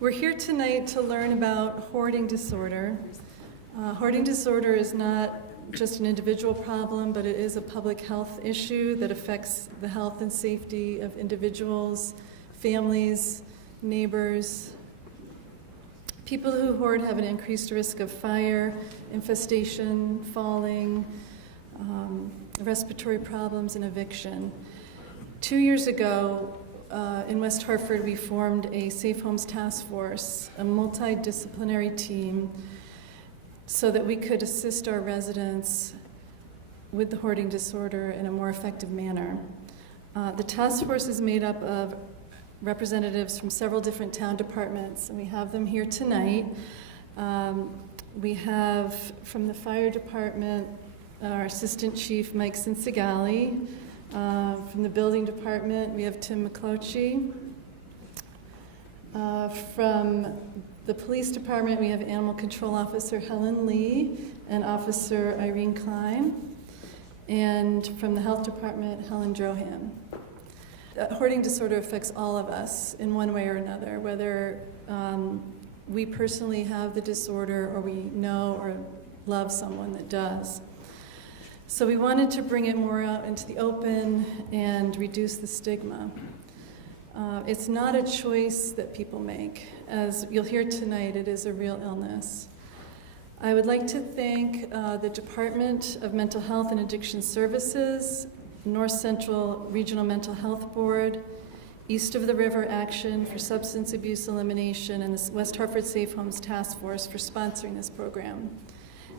We're here tonight to learn about hoarding disorder. Hoarding disorder is not just an individual problem, but it is a public health issue that affects the health and safety of individuals, families, neighbors. People who hoard have an increased risk of fire, infestation, falling, respiratory problems, and eviction. 2 years ago, in West Hartford, we formed a Safe Homes Task Force, a multidisciplinary team, so that we could assist our residents with the hoarding disorder in a more effective manner. The task force is made up of representatives from several different town departments, and we have them here tonight. We have from the fire department our Assistant Chief Mike Cinsigali. From the building department, we have Tim McClochie. From the police department, we have Animal Control Officer Helen Lee and Officer Irene Klein. And from the health department, Helen Drohan. Hoarding disorder affects all of us in one way or another, whether we personally have the disorder or we know or love someone that does. So we wanted to bring it more out into the open and reduce the stigma. It's not a choice that people make. As you'll hear tonight, it is a real illness. I would like to thank the Department of Mental Health and Addiction Services, North Central Regional Mental Health Board, East of the River Action for Substance Abuse Elimination, and the West Hartford Safe Homes Task Force for sponsoring this program.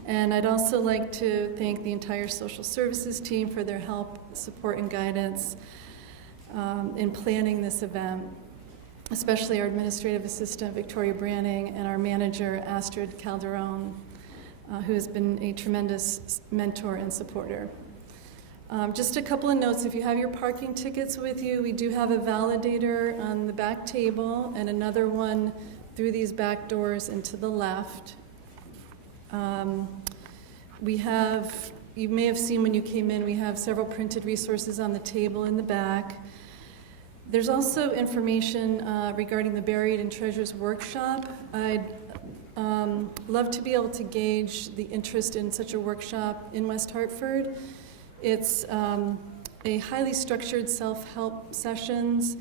And I'd also like to thank the entire social services team for their help, support, and guidance in planning this event, especially our administrative assistant, Victoria Branning, and our manager, Astrid Calderon, who has been a tremendous mentor and supporter. Just a couple of notes. If you have your parking tickets with you, we do have a validator on the back table and another one through these back doors and to the left. You may have seen when you came in, we have several printed resources on the table in the back. There's also information regarding the Buried and Treasures workshop. I'd love to be able to gauge the interest in such a workshop in West Hartford. It's a highly structured self-help sessions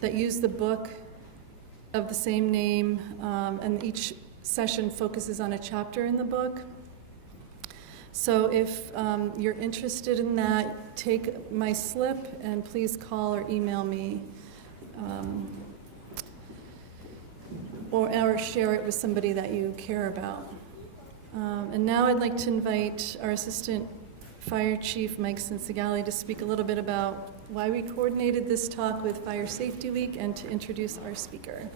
that use the book of the same name, and each session focuses on a chapter in the book. So if you're interested in that, take my slip and please call or email me, or share it with somebody that you care about. And now I'd like to invite our Assistant Fire Chief Mike Cinsigali to speak a little bit about why we coordinated this talk with Fire Safety Week and to introduce our speaker.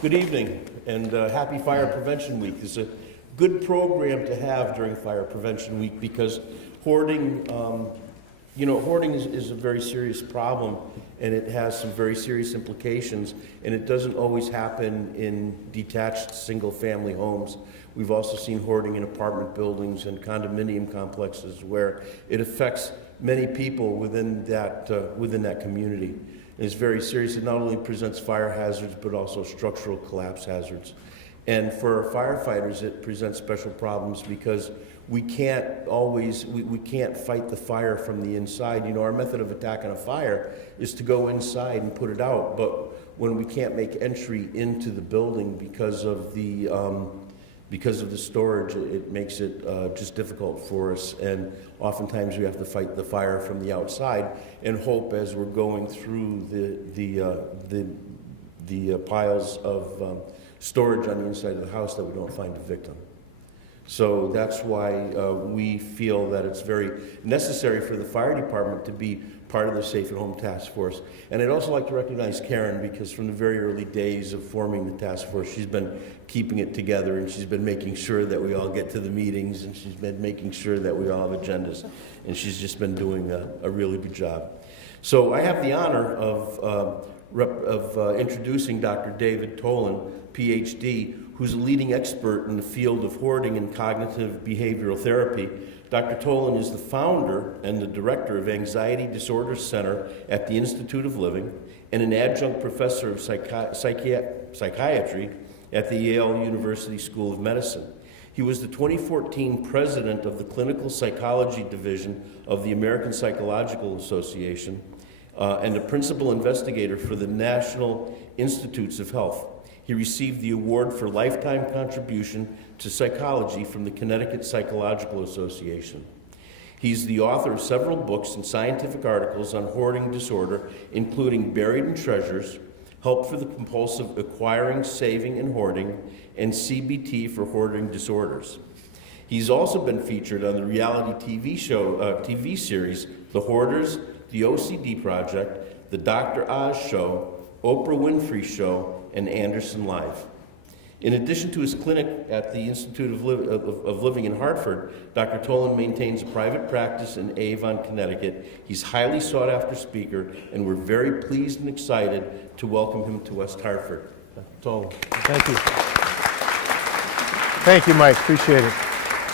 Good evening, and happy Fire Prevention Week. It's a good program to have during Fire Prevention Week because hoarding, hoarding is a very serious problem, and it has some very serious implications, and it doesn't always happen in detached single-family homes. We've also seen hoarding in apartment buildings and condominium complexes where it affects many people within that community. It's very serious. It not only presents fire hazards, but also structural collapse hazards. And for firefighters, it presents special problems because we can't fight the fire from the inside. You know, our method of attacking a fire is to go inside and put it out. But when we can't make entry into the building because of the storage, it makes it just difficult for us. And oftentimes we have to fight the fire from the outside and hope as we're going through the piles of storage on the inside of the house that we don't find a victim. So that's why we feel that it's very necessary for the fire department to be part of the Safe at Home Task Force. And I'd also like to recognize Karen, because from the very early days of forming the task force, she's been keeping it together, and she's been making sure that we all get to the meetings, and she's been making sure that we all have agendas, and she's just been doing a really good job. So I have the honor of introducing Dr. David Tolin, PhD, who's a leading expert in the field of hoarding and cognitive behavioral therapy. Dr. Tolin is the founder and the director of Anxiety Disorders Center at the Institute of Living and an adjunct professor of psychiatry at the Yale University School of Medicine. He was the 2014 president of the Clinical Psychology Division of the American Psychological Association and a principal investigator for the National Institutes of Health. He received the award for lifetime contribution to psychology from the Connecticut Psychological Association. He's the author of several books and scientific articles on hoarding disorder, including Buried in Treasures, Help for the Compulsive Acquiring, Saving, and Hoarding, and CBT for Hoarding Disorders. He's also been featured on the reality TV series The Hoarders, The OCD Project, The Dr. Oz Show, Oprah Winfrey Show, and Anderson Live. In addition to his clinic at the Institute of Living in Hartford, Dr. Tolin maintains a private practice in Avon, Connecticut. He's a highly sought-after speaker, and we're very pleased and excited to welcome him to West Hartford. Tolin. Thank you. Thank you, Mike. Appreciate it.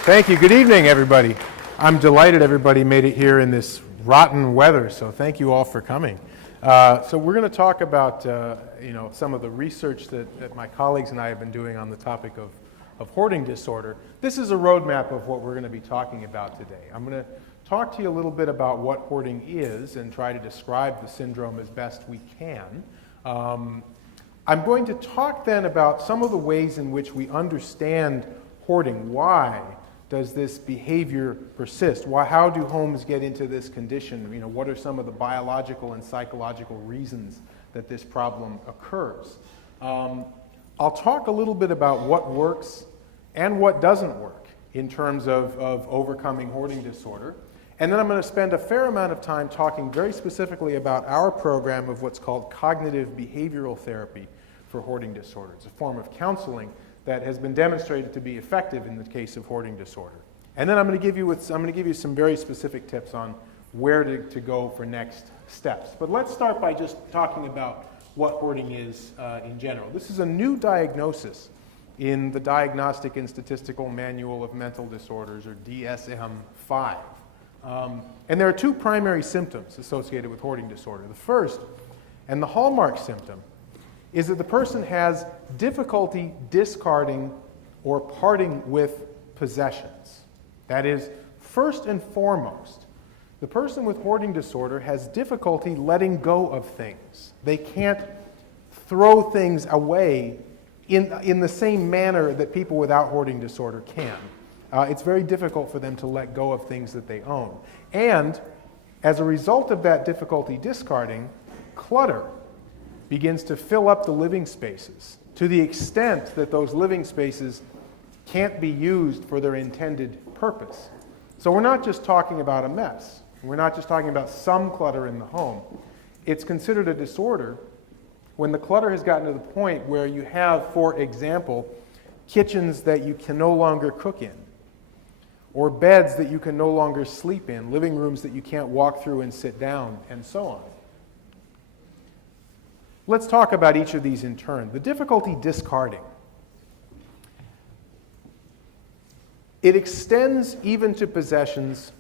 Thank you. Good evening, everybody. I'm delighted everybody made it here in this rotten weather, so thank you all for coming. So we're going to talk about some of the research that my colleagues and I have been doing on the topic of hoarding disorder. This is a roadmap of what we're going to be talking about today. I'm going to talk to you a little bit about what hoarding is and try to describe the syndrome as best we can. I'm going to talk then about some of the ways in which we understand hoarding. Why does this behavior persist? How do homes get into this condition? What are some of the biological and psychological reasons that this problem occurs? I'll talk a little bit about what works and what doesn't work in terms of overcoming hoarding disorder. And then I'm going to spend a fair amount of time talking very specifically about our program of what's called cognitive behavioral therapy for hoarding disorder. It's a form of counseling that has been demonstrated to be effective in the case of hoarding disorder. And then I'm going to give you some very specific tips on where to go for next steps. But let's start by just talking about what hoarding is in general. This is a new diagnosis in the Diagnostic and Statistical Manual of Mental Disorders, or DSM-5. And there are two primary symptoms associated with hoarding disorder. The first, and the hallmark symptom, is that the person has difficulty discarding or parting with possessions. That is, first and foremost, the person with hoarding disorder has difficulty letting go of things. They can't throw things away in the same manner that people without hoarding disorder can. It's very difficult for them to let go of things that they own. And as a result of that difficulty discarding, clutter begins to fill up the living spaces to the extent that those living spaces can't be used for their intended purpose. So we're not just talking about a mess. We're not just talking about some clutter in the home. It's considered a disorder when the clutter has gotten to the point where you have, for example, kitchens that you can no longer cook in, or beds that you can no longer sleep in, living rooms that you can't walk through and sit down, and so on. Let's talk about each of these in turn. The difficulty discarding. It extends even to possessions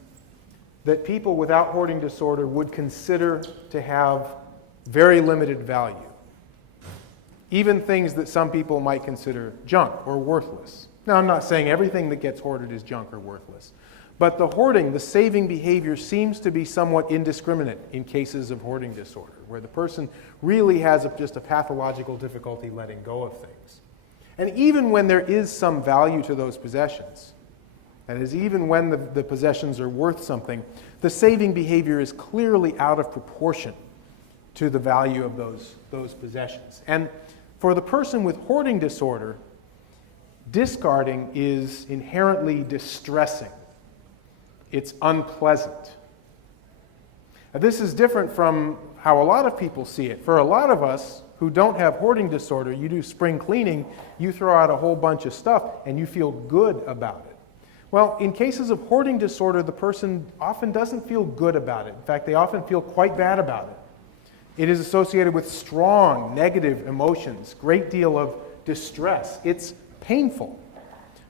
that people without hoarding disorder would consider to have very limited value. Even things that some people might consider junk or worthless. Now, I'm not saying everything that gets hoarded is junk or worthless, but the hoarding, the saving behavior, seems to be somewhat indiscriminate in cases of hoarding disorder, where the person really has just a pathological difficulty letting go of things. And even when there is some value to those possessions, that is, even when the possessions are worth something, the saving behavior is clearly out of proportion to the value of those possessions. And for the person with hoarding disorder, discarding is inherently distressing. It's unpleasant. Now, this is different from how a lot of people see it. For a lot of us who don't have hoarding disorder, you do spring cleaning, you throw out a whole bunch of stuff, and you feel good about it. Well, in cases of hoarding disorder, the person often doesn't feel good about it. In fact, they often feel quite bad about it. It is associated with strong negative emotions, great deal of distress. It's painful.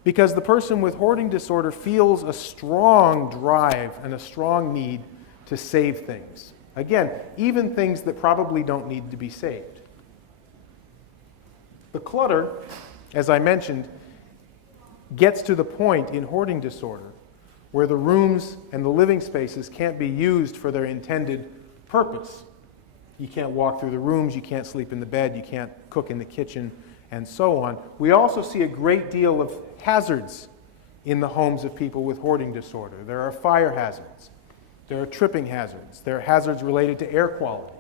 because the person with hoarding disorder feels a strong drive and a strong need to save things. Again, even things that probably don't need to be saved. The clutter, as I mentioned, gets to the point in hoarding disorder where the rooms and the living spaces can't be used for their intended purpose. You can't walk through the rooms, you can't sleep in the bed, you can't cook in the kitchen, and so on. We also see a great deal of hazards in the homes of people with hoarding disorder. There are fire hazards, there are tripping hazards, there are hazards related to air quality.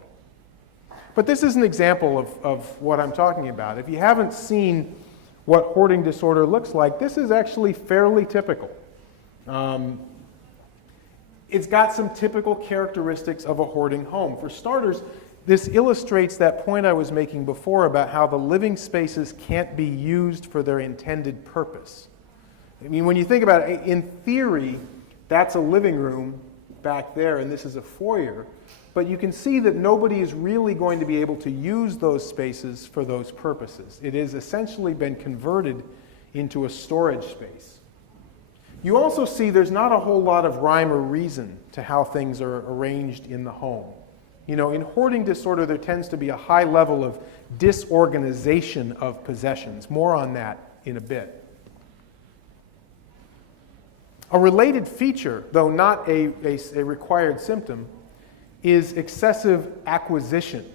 But this is an example of what I'm talking about. If you haven't seen what hoarding disorder looks like, this is actually fairly typical. It's got some typical characteristics of a hoarding home. For starters, this illustrates that point I was making before about how the living spaces can't be used for their intended purpose. I mean, when you think about it, in theory, that's a living room back there, and this is a foyer. But you can see that nobody is really going to be able to use those spaces for those purposes. It has essentially been converted into a storage space. You also see there's not a whole lot of rhyme or reason to how things are arranged in the home. You know, in hoarding disorder, there tends to be a high level of disorganization of possessions. More on that in a bit. A related feature, though not a required symptom, is excessive acquisition.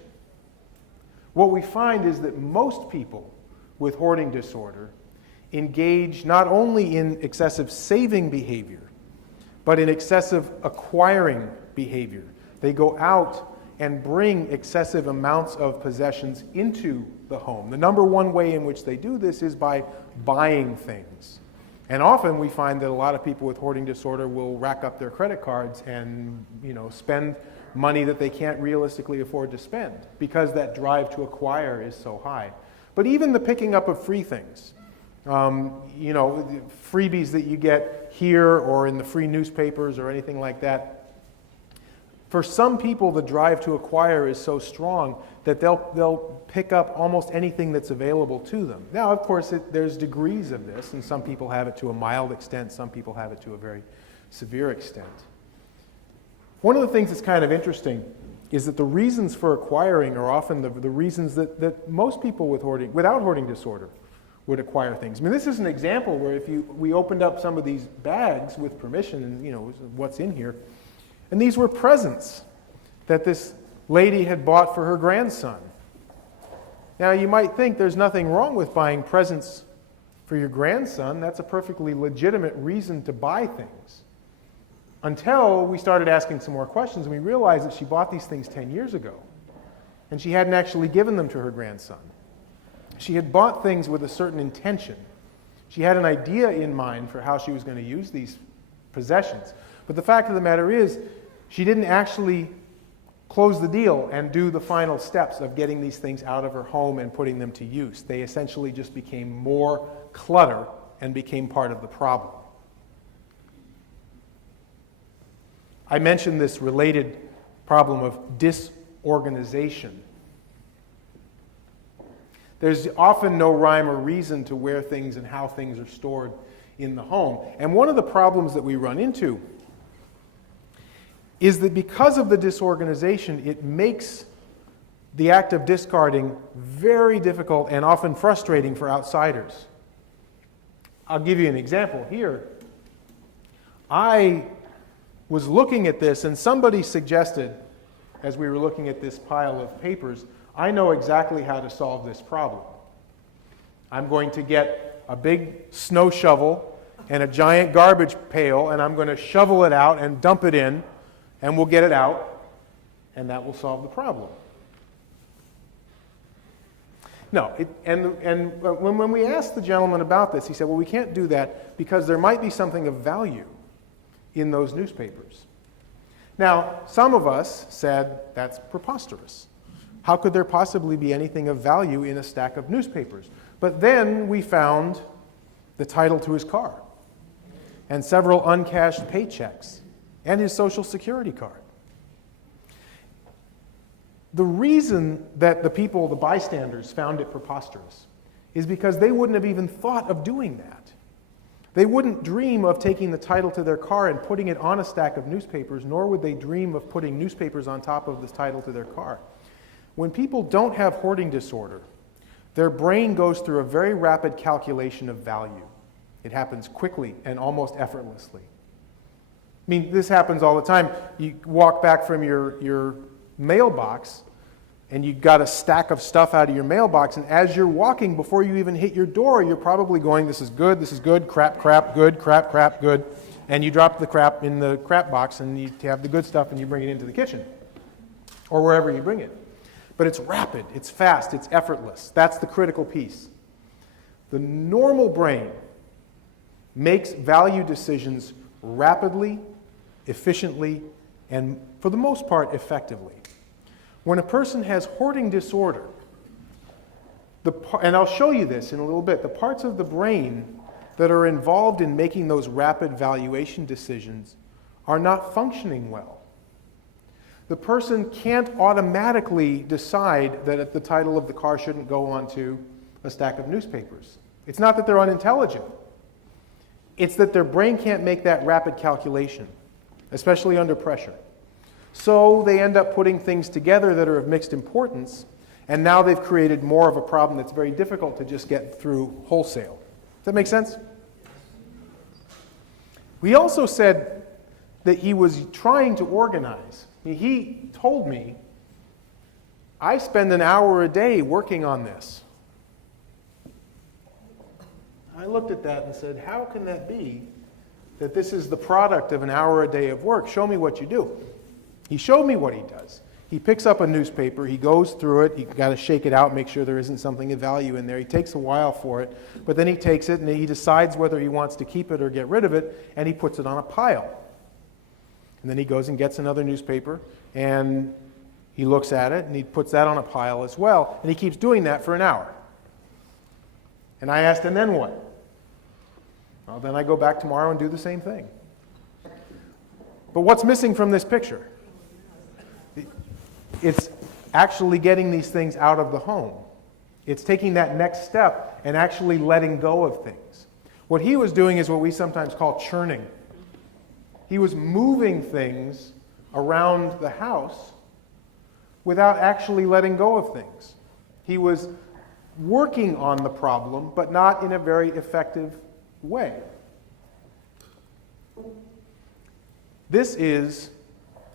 What we find is that most people with hoarding disorder engage not only in excessive saving behavior, but in excessive acquiring behavior. They go out and bring excessive amounts of possessions into the home. The number one way in which they do this is by buying things. And often we find that a lot of people with hoarding disorder will rack up their credit cards and, spend money that they can't realistically afford to spend because that drive to acquire is so high. But even the picking up of free things, freebies that you get here or in the free newspapers or anything like that, for some people the drive to acquire is so strong that they'll pick up almost anything that's available to them. Now, of course, there's degrees of this, and some people have it to a mild extent, some people have it to a very severe extent. One of the things that's kind of interesting is that the reasons for acquiring are often the reasons that most people without hoarding disorder would acquire things. I mean, this is an example where if we opened up some of these bags with permission and what's in here, and these were presents that this lady had bought for her grandson. Now, you might think there's nothing wrong with buying presents for your grandson. That's a perfectly legitimate reason to buy things. Until we started asking some more questions and we realized that she bought these things 10 years ago and she hadn't actually given them to her grandson. She had bought things with a certain intention. She had an idea in mind for how she was going to use these possessions. But the fact of the matter is, she didn't actually close the deal and do the final steps of getting these things out of her home and putting them to use. They essentially just became more clutter and became part of the problem. I mentioned this related problem of disorganization. There's often no rhyme or reason to where things and how things are stored in the home. And one of the problems that we run into is that because of the disorganization, it makes the act of discarding very difficult and often frustrating for outsiders. I'll give you an example here. I was looking at this and somebody suggested, as we were looking at this pile of papers, I know exactly how to solve this problem. I'm going to get a big snow shovel and a giant garbage pail, and I'm going to shovel it out and dump it in, and we'll get it out, and that will solve the problem. No, when we asked the gentleman about this, he said, well, we can't do that because there might be something of value in those newspapers. Now, some of us said that's preposterous. How could there possibly be anything of value in a stack of newspapers? But then we found the title to his car and several uncashed paychecks and his Social Security card. The reason that the bystanders, found it preposterous is because they wouldn't have even thought of doing that. They wouldn't dream of taking the title to their car and putting it on a stack of newspapers, nor would they dream of putting newspapers on top of the title to their car. When people don't have hoarding disorder, their brain goes through a very rapid calculation of value. It happens quickly and almost effortlessly. I mean, this happens all the time. You walk back from your mailbox, and you got a stack of stuff out of your mailbox, and as you're walking, before you even hit your door, you're probably going, this is good, crap, good, crap, good. And you drop the crap in the crap box, and you have the good stuff, and you bring it into the kitchen, or wherever you bring it. But it's rapid, it's fast, it's effortless. That's the critical piece. The normal brain makes value decisions rapidly, efficiently, and for the most part, effectively. When a person has hoarding disorder, and I'll show you this in a little bit, the parts of the brain that are involved in making those rapid valuation decisions are not functioning well. The person can't automatically decide that the title of the car shouldn't go onto a stack of newspapers. It's not that they're unintelligent. It's that their brain can't make that rapid calculation, especially under pressure. So they end up putting things together that are of mixed importance, and now they've created more of a problem that's very difficult to just get through wholesale. Does that make sense? We also said that he was trying to organize. He told me, I spend an hour a day working on this. I looked at that and said, how can that be that this is the product of an hour a day of work? Show me what you do. He showed me what he does. He picks up a newspaper, he goes through it, you've got to shake it out, make sure there isn't something of value in there. He takes a while for it, but then he takes it and he decides whether he wants to keep it or get rid of it, and he puts it on a pile. And then he goes and gets another newspaper, and he looks at it, and he puts that on a pile as well, and he keeps doing that for an hour. And I asked, and then what? Well, then I go back tomorrow and do the same thing. But what's missing from this picture? It's actually getting these things out of the home. It's taking that next step and actually letting go of things. What he was doing is what we sometimes call churning. He was moving things around the house without actually letting go of things. He was working on the problem, but not in a very effective way. This is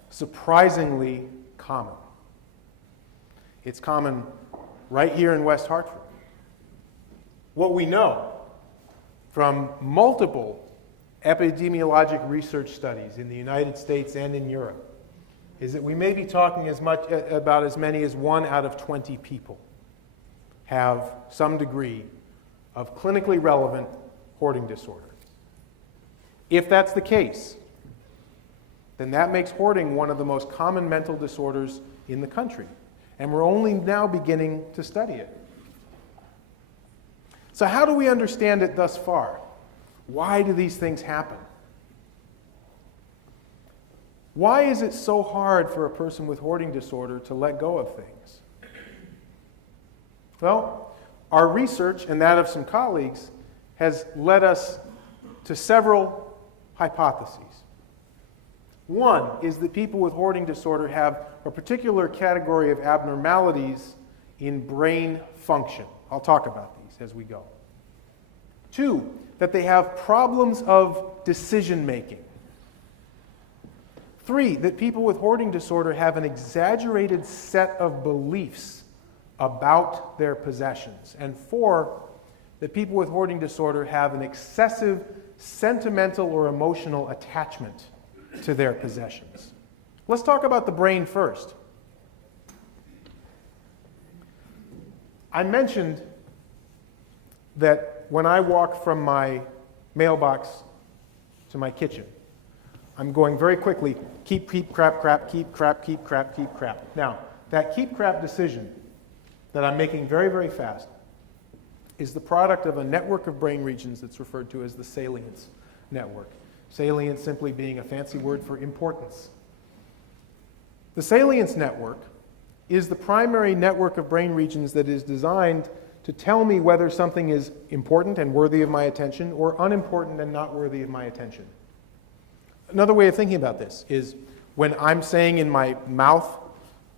surprisingly common. It's common right here in West Hartford. What we know from multiple epidemiologic research studies in the United States and in Europe is that we may be talking about as many as 1 out of 20 people have some degree of clinically relevant hoarding disorder. If that's the case, then that makes hoarding one of the most common mental disorders in the country. And we're only now beginning to study it. So how do we understand it thus far? Why do these things happen? Why is it so hard for a person with hoarding disorder to let go of things? Well, our research and that of some colleagues has led us to several hypotheses. One is that people with hoarding disorder have a particular category of abnormalities in brain function. I'll talk about these as we go. 2, that they have problems of decision making. 3, that people with hoarding disorder have an exaggerated set of beliefs about their possessions. And 4, that people with hoarding disorder have an excessive sentimental or emotional attachment to their possessions. Let's talk about the brain first. I mentioned that when I walk from my mailbox to my kitchen, I'm going very quickly, keep, crap, keep, crap. Now, that keep crap decision that I'm making very, very fast is the product of a network of brain regions that's referred to as the salience network. Salience simply being a fancy word for importance. The salience network is the primary network of brain regions that is designed to tell me whether something is important and worthy of my attention or unimportant and not worthy of my attention. Another way of thinking about this is when I'm saying in my mouth,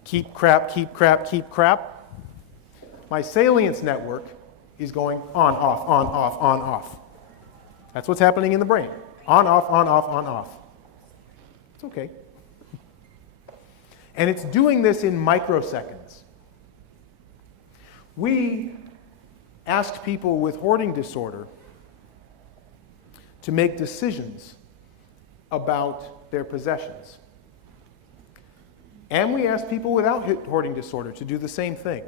keep crap, keep crap, keep crap, my salience network is going on, off, on, off, on, off. That's what's happening in the brain. On, off, on, off, on, off. It's okay. And it's doing this in microseconds. We asked people with hoarding disorder to make decisions about their possessions. And we asked people without hoarding disorder to do the same thing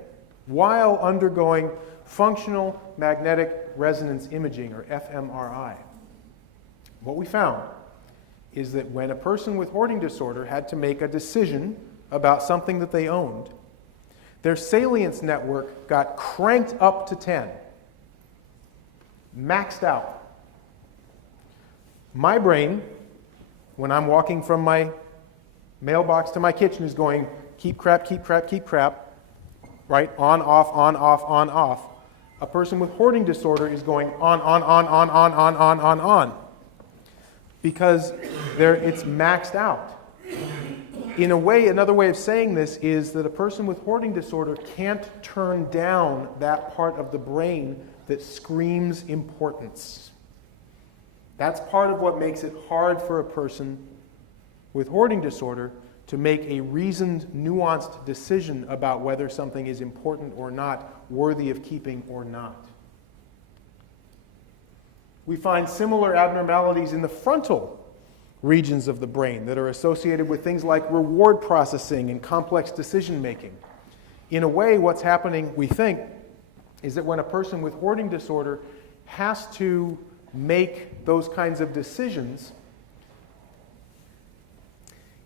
while undergoing functional magnetic resonance imaging, or fMRI. What we found is that when a person with hoarding disorder had to make a decision about something that they owned, their salience network got cranked up to 10, maxed out. My brain, when I'm walking from my mailbox to my kitchen, is going, keep crap, keep crap, keep crap, right? On, off, on, off, on, off. A person with hoarding disorder is going on, on, because it's maxed out. In a way, another way of saying this is that a person with hoarding disorder can't turn down that part of the brain that screams importance. That's part of what makes it hard for a person with hoarding disorder to make a reasoned, nuanced decision about whether something is important or not, worthy of keeping or not. We find similar abnormalities in the frontal regions of the brain that are associated with things like reward processing and complex decision making. In a way, what's happening, we think, is that when a person with hoarding disorder has to make those kinds of decisions,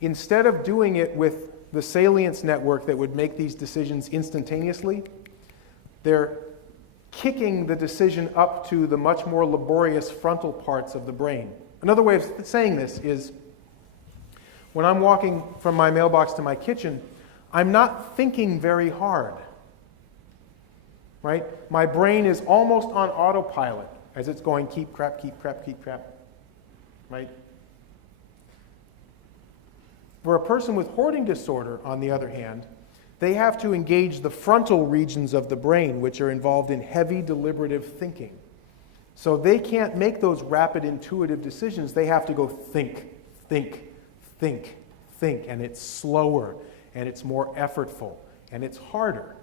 instead of doing it with the salience network that would make these decisions instantaneously, they're kicking the decision up to the much more laborious frontal parts of the brain. Another way of saying this is, when I'm walking from my mailbox to my kitchen, I'm not thinking very hard, right? My brain is almost on autopilot as it's going, keep crap, keep crap, keep crap, right? For a person with hoarding disorder, on the other hand, they have to engage the frontal regions of the brain, which are involved in heavy deliberative thinking. So they can't make those rapid intuitive decisions. They have to go think, think, think, think. And it's slower, and it's more effortful, and it's harder.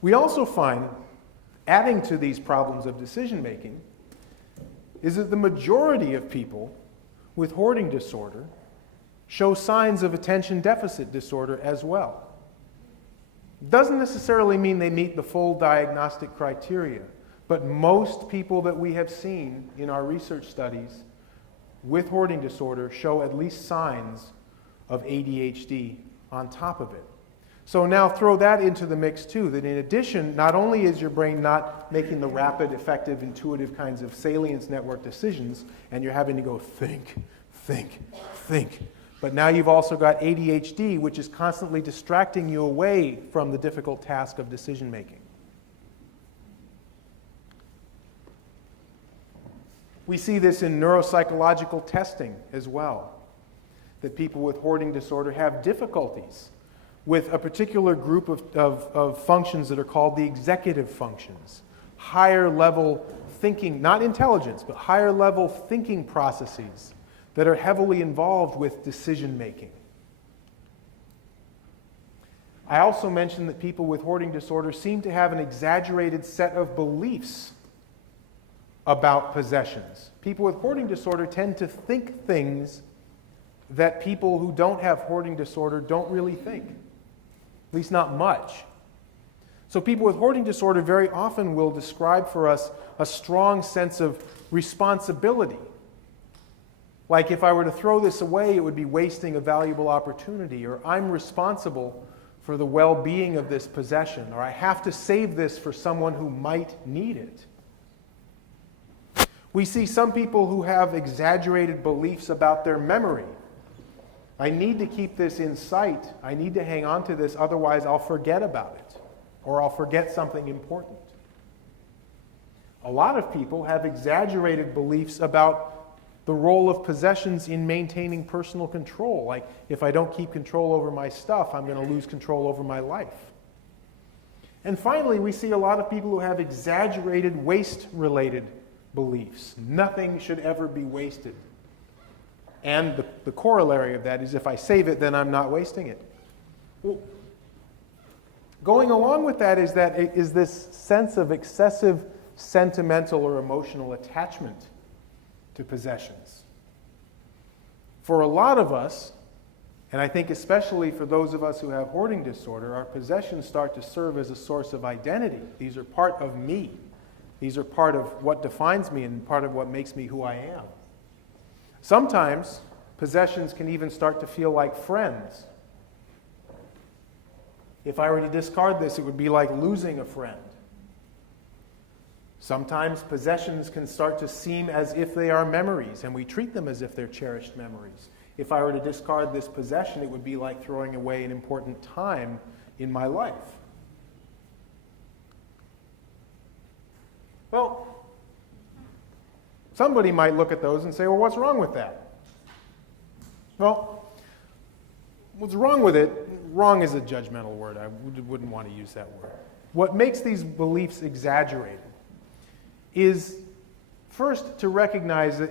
We also find, adding to these problems of decision making, is that the majority of people with hoarding disorder show signs of attention deficit disorder as well. Doesn't necessarily mean they meet the full diagnostic criteria, but most people that we have seen in our research studies with hoarding disorder show at least signs of ADHD on top of it. So now throw that into the mix too, that in addition, not only is your brain not making the rapid, effective, intuitive kinds of salience network decisions, and you're having to go think, think, think, but now you've also got ADHD, which is constantly distracting you away from the difficult task of decision making. We see this in neuropsychological testing as well, that people with hoarding disorder have difficulties with a particular group of functions that are called the executive functions. Higher level thinking, not intelligence, but higher level thinking processes that are heavily involved with decision making. I also mentioned that people with hoarding disorder seem to have an exaggerated set of beliefs about possessions. People with hoarding disorder tend to think things that people who don't have hoarding disorder don't really think. At least not much. So people with hoarding disorder very often will describe for us a strong sense of responsibility. Like, if I were to throw this away, it would be wasting a valuable opportunity, or I'm responsible for the well-being of this possession, or I have to save this for someone who might need it. We see some people who have exaggerated beliefs about their memory. I need to keep this in sight. I need to hang on to this, otherwise I'll forget about it, or I'll forget something important. A lot of people have exaggerated beliefs about the role of possessions in maintaining personal control. Like, if I don't keep control over my stuff, I'm going to lose control over my life. And finally, we see a lot of people who have exaggerated waste-related beliefs. Nothing should ever be wasted. And the corollary of that is, if I save it, then I'm not wasting it. Well, going along with that is this sense of excessive sentimental or emotional attachment to possessions. For a lot of us, and I think especially for those of us who have hoarding disorder, our possessions start to serve as a source of identity. These are part of me. These are part of what defines me and part of what makes me who I am. Sometimes possessions can even start to feel like friends. If I were to discard this, it would be like losing a friend. Sometimes possessions can start to seem as if they are memories, and we treat them as if they're cherished memories. If I were to discard this possession, it would be like throwing away an important time in my life. Well, somebody might look at those and say, well, what's wrong with that? Well, what's wrong with it, wrong is a judgmental word. I wouldn't want to use that word. What makes these beliefs exaggerated is first to recognize that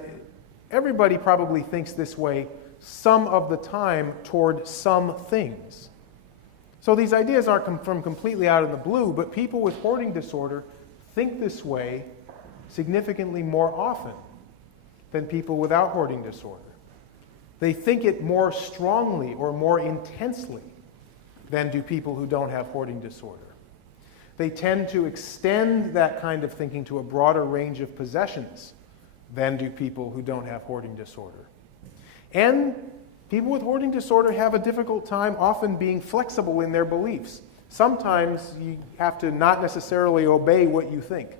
everybody probably thinks this way some of the time toward some things. So these ideas aren't from completely out of the blue, but people with hoarding disorder think this way significantly more often than people without hoarding disorder. They think it more strongly or more intensely than do people who don't have hoarding disorder. They tend to extend that kind of thinking to a broader range of possessions than do people who don't have hoarding disorder. And people with hoarding disorder have a difficult time often being flexible in their beliefs. Sometimes you have to not necessarily obey what you think.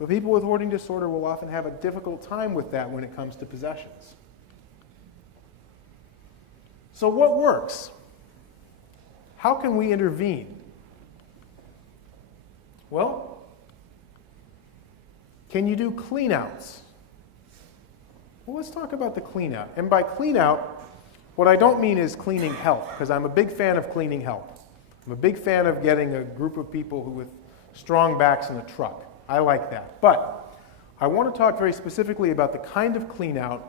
But people with hoarding disorder will often have a difficult time with that when it comes to possessions. So what works? How can we intervene? Well, can you do cleanouts? Well, let's talk about the cleanout. And by cleanout, what I don't mean is cleaning help, because I'm a big fan of cleaning help. I'm a big fan of getting a group of people with strong backs in a truck. I like that. But I want to talk very specifically about the kind of cleanout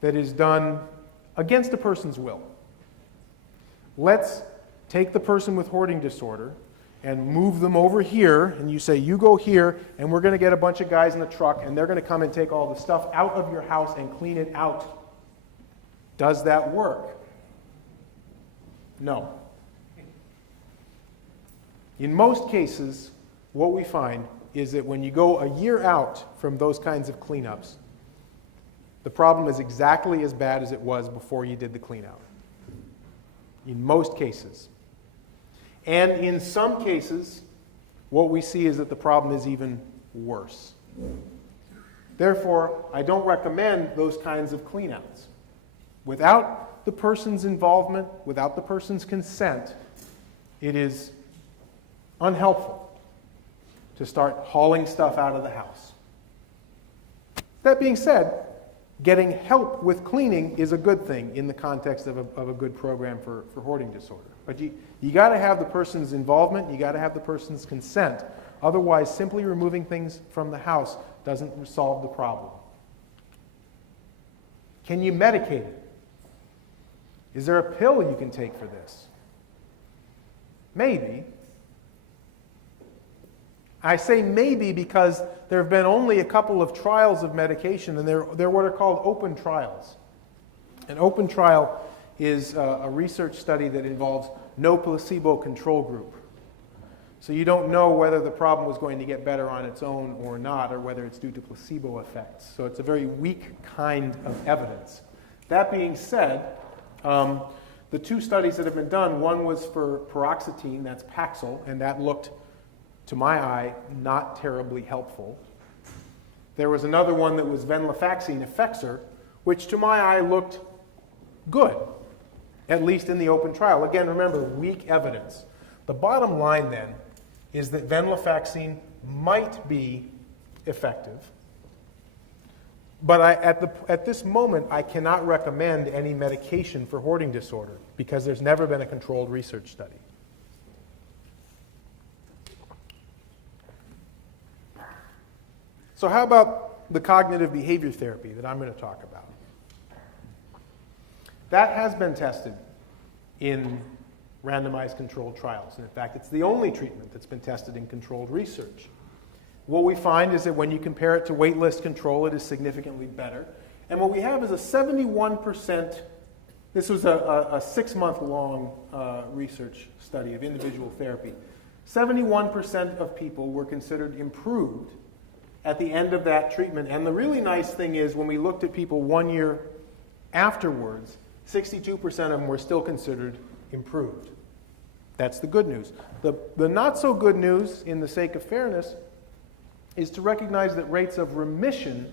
that is done against a person's will. Let's take the person with hoarding disorder and move them over here, and you say, you go here, and we're going to get a bunch of guys in the truck, and they're going to come and take all the stuff out of your house and clean it out. Does that work? No. In most cases, what we find is that when you go a year out from those kinds of cleanups, the problem is exactly as bad as it was before you did the cleanout. In most cases. And in some cases, what we see is that the problem is even worse. Therefore, I don't recommend those kinds of cleanouts. Without the person's involvement, without the person's consent, it is unhelpful to start hauling stuff out of the house. That being said, getting help with cleaning is a good thing in the context of a good program for hoarding disorder. But you got to have the person's involvement, you got to have the person's consent. Otherwise, simply removing things from the house doesn't solve the problem. Can you medicate it? Is there a pill you can take for this? Maybe. I say maybe because there have been only a couple of trials of medication, and they're what are called open trials. An open trial is a research study that involves no placebo control group. So you don't know whether the problem was going to get better on its own or not, or whether it's due to placebo effects. So it's a very weak kind of evidence. That being said, the two studies that have been done, one was for paroxetine, that's Paxil, and that looked, to my eye, not terribly helpful. There was another one that was venlafaxine, Effexor, which to my eye looked good. at least in the open trial. Again, remember, weak evidence. The bottom line then is that venlafaxine might be effective, but at this moment I cannot recommend any medication for hoarding disorder because there's never been a controlled research study. So how about the cognitive behavior therapy that I'm going to talk about? That has been tested in randomized controlled trials. And in fact, it's the only treatment that's been tested in controlled research. What we find is that when you compare it to waitlist control, it is significantly better. And what we have is a 71%, this was a 6-month-long research study of individual therapy. 71% of people were considered improved at the end of that treatment. And the really nice thing is when we looked at people 1 year afterwards, 62% of them were still considered improved. That's the good news. The not so good news, in the sake of fairness, is to recognize that rates of remission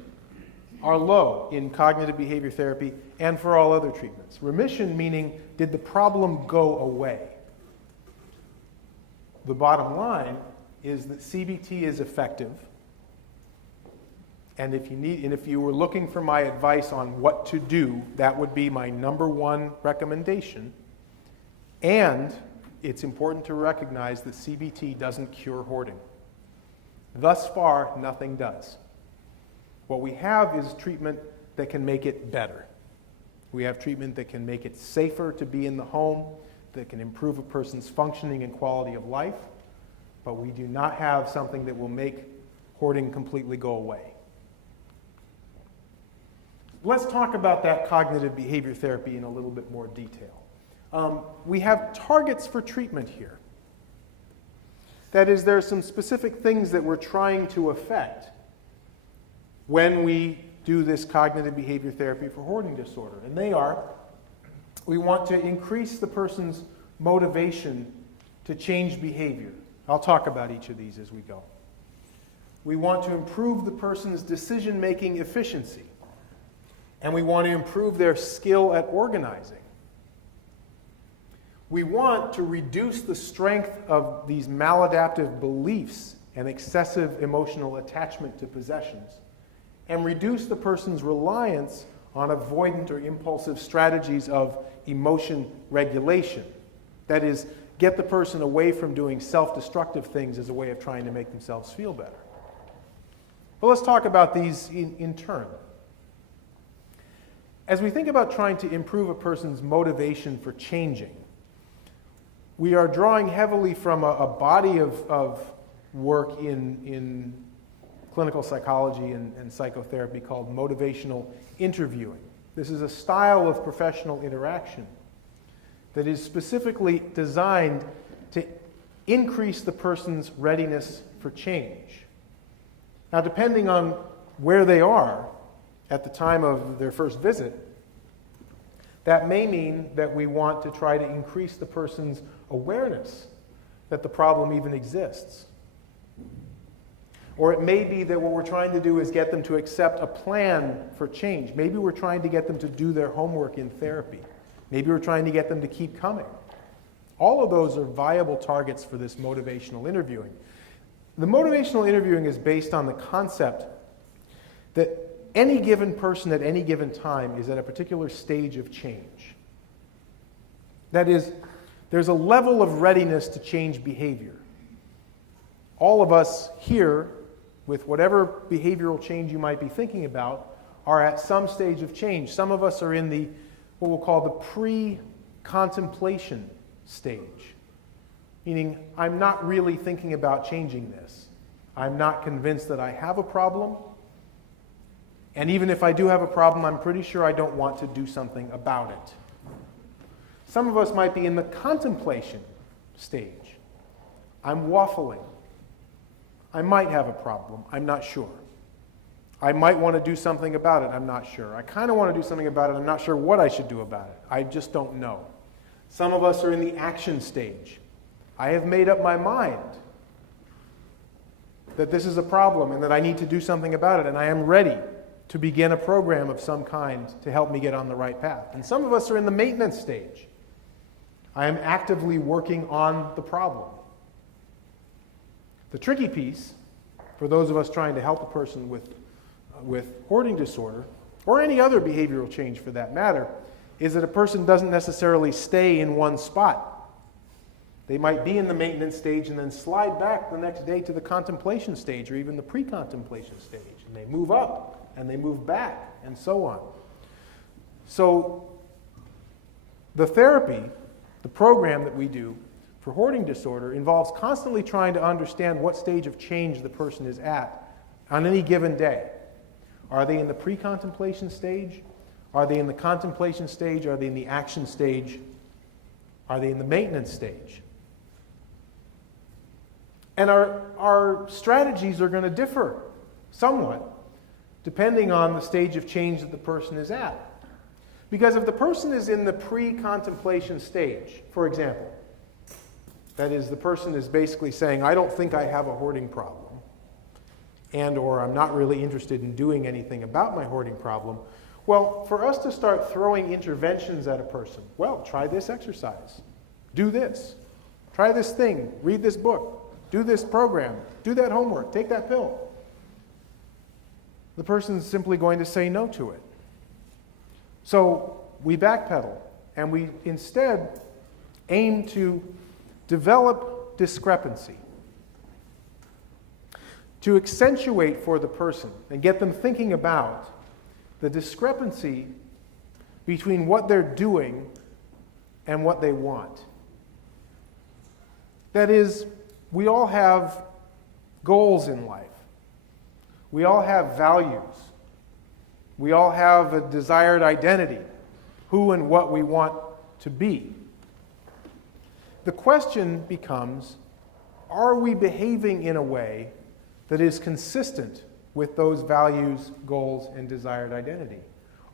are low in cognitive behavior therapy and for all other treatments. Remission meaning, did the problem go away? The bottom line is that CBT is effective. And if you were looking for my advice on what to do, that would be my number one recommendation. And it's important to recognize that CBT doesn't cure hoarding. Thus far, nothing does. What we have is treatment that can make it better. We have treatment that can make it safer to be in the home, that can improve a person's functioning and quality of life, but we do not have something that will make hoarding completely go away. Let's talk about that cognitive behavior therapy in a little bit more detail. We have targets for treatment here. That is, there are some specific things that we're trying to affect when we do this cognitive behavior therapy for hoarding disorder. And they are, we want to increase the person's motivation to change behavior. I'll talk about each of these as we go. We want to improve the person's decision-making efficiency. And we want to improve their skill at organizing. We want to reduce the strength of these maladaptive beliefs and excessive emotional attachment to possessions, and reduce the person's reliance on avoidant or impulsive strategies of emotion regulation. That is, get the person away from doing self-destructive things as a way of trying to make themselves feel better. But let's talk about these in turn. As we think about trying to improve a person's motivation for changing, we are drawing heavily from a body of work in clinical psychology and psychotherapy called motivational interviewing. This is a style of professional interaction that is specifically designed to increase the person's readiness for change. Now, depending on where they are at the time of their first visit, that may mean that we want to try to increase the person's awareness that the problem even exists. Or it may be that what we're trying to do is get them to accept a plan for change. Maybe we're trying to get them to do their homework in therapy. Maybe we're trying to get them to keep coming. All of those are viable targets for this motivational interviewing. The motivational interviewing is based on the concept that any given person at any given time is at a particular stage of change. That is, there's a level of readiness to change behavior. All of us here, with whatever behavioral change you might be thinking about, are at some stage of change. Some of us are in the, what we'll call the pre-contemplation stage. Meaning, I'm not really thinking about changing this. I'm not convinced that I have a problem. And even if I do have a problem, I'm pretty sure I don't want to do something about it. Some of us might be in the contemplation stage. I'm waffling. I might have a problem. I'm not sure. I might want to do something about it. I'm not sure. I kind of want to do something about it. I'm not sure what I should do about it. I just don't know. Some of us are in the action stage. I have made up my mind that this is a problem and that I need to do something about it, and I am ready to begin a program of some kind to help me get on the right path. And some of us are in the maintenance stage. I am actively working on the problem. The tricky piece, for those of us trying to help a person with hoarding disorder, or any other behavioral change for that matter, is that a person doesn't necessarily stay in one spot. They might be in the maintenance stage and then slide back the next day to the contemplation stage or even the pre-contemplation stage. And they move up and they move back and so on. So the therapy, the program that we do for hoarding disorder involves constantly trying to understand what stage of change the person is at on any given day. Are they in the pre-contemplation stage? Are they in the contemplation stage? Are they in the action stage? Are they in the maintenance stage? And our strategies are going to differ somewhat depending on the stage of change that the person is at. Because if the person is in the pre-contemplation stage, for example, that is, the person is basically saying, I don't think I have a hoarding problem, and or I'm not really interested in doing anything about my hoarding problem, well, for us to start throwing interventions at a person, well, try this exercise, do this, try this thing, read this book, do this program, do that homework, take that pill, the person's simply going to say no to it. So we backpedal, and we instead aim to develop discrepancy, to accentuate for the person and get them thinking about the discrepancy between what they're doing and what they want. That is, we all have goals in life. We all have values. We all have a desired identity, who and what we want to be. The question becomes, are we behaving in a way that is consistent with those values, goals, and desired identity?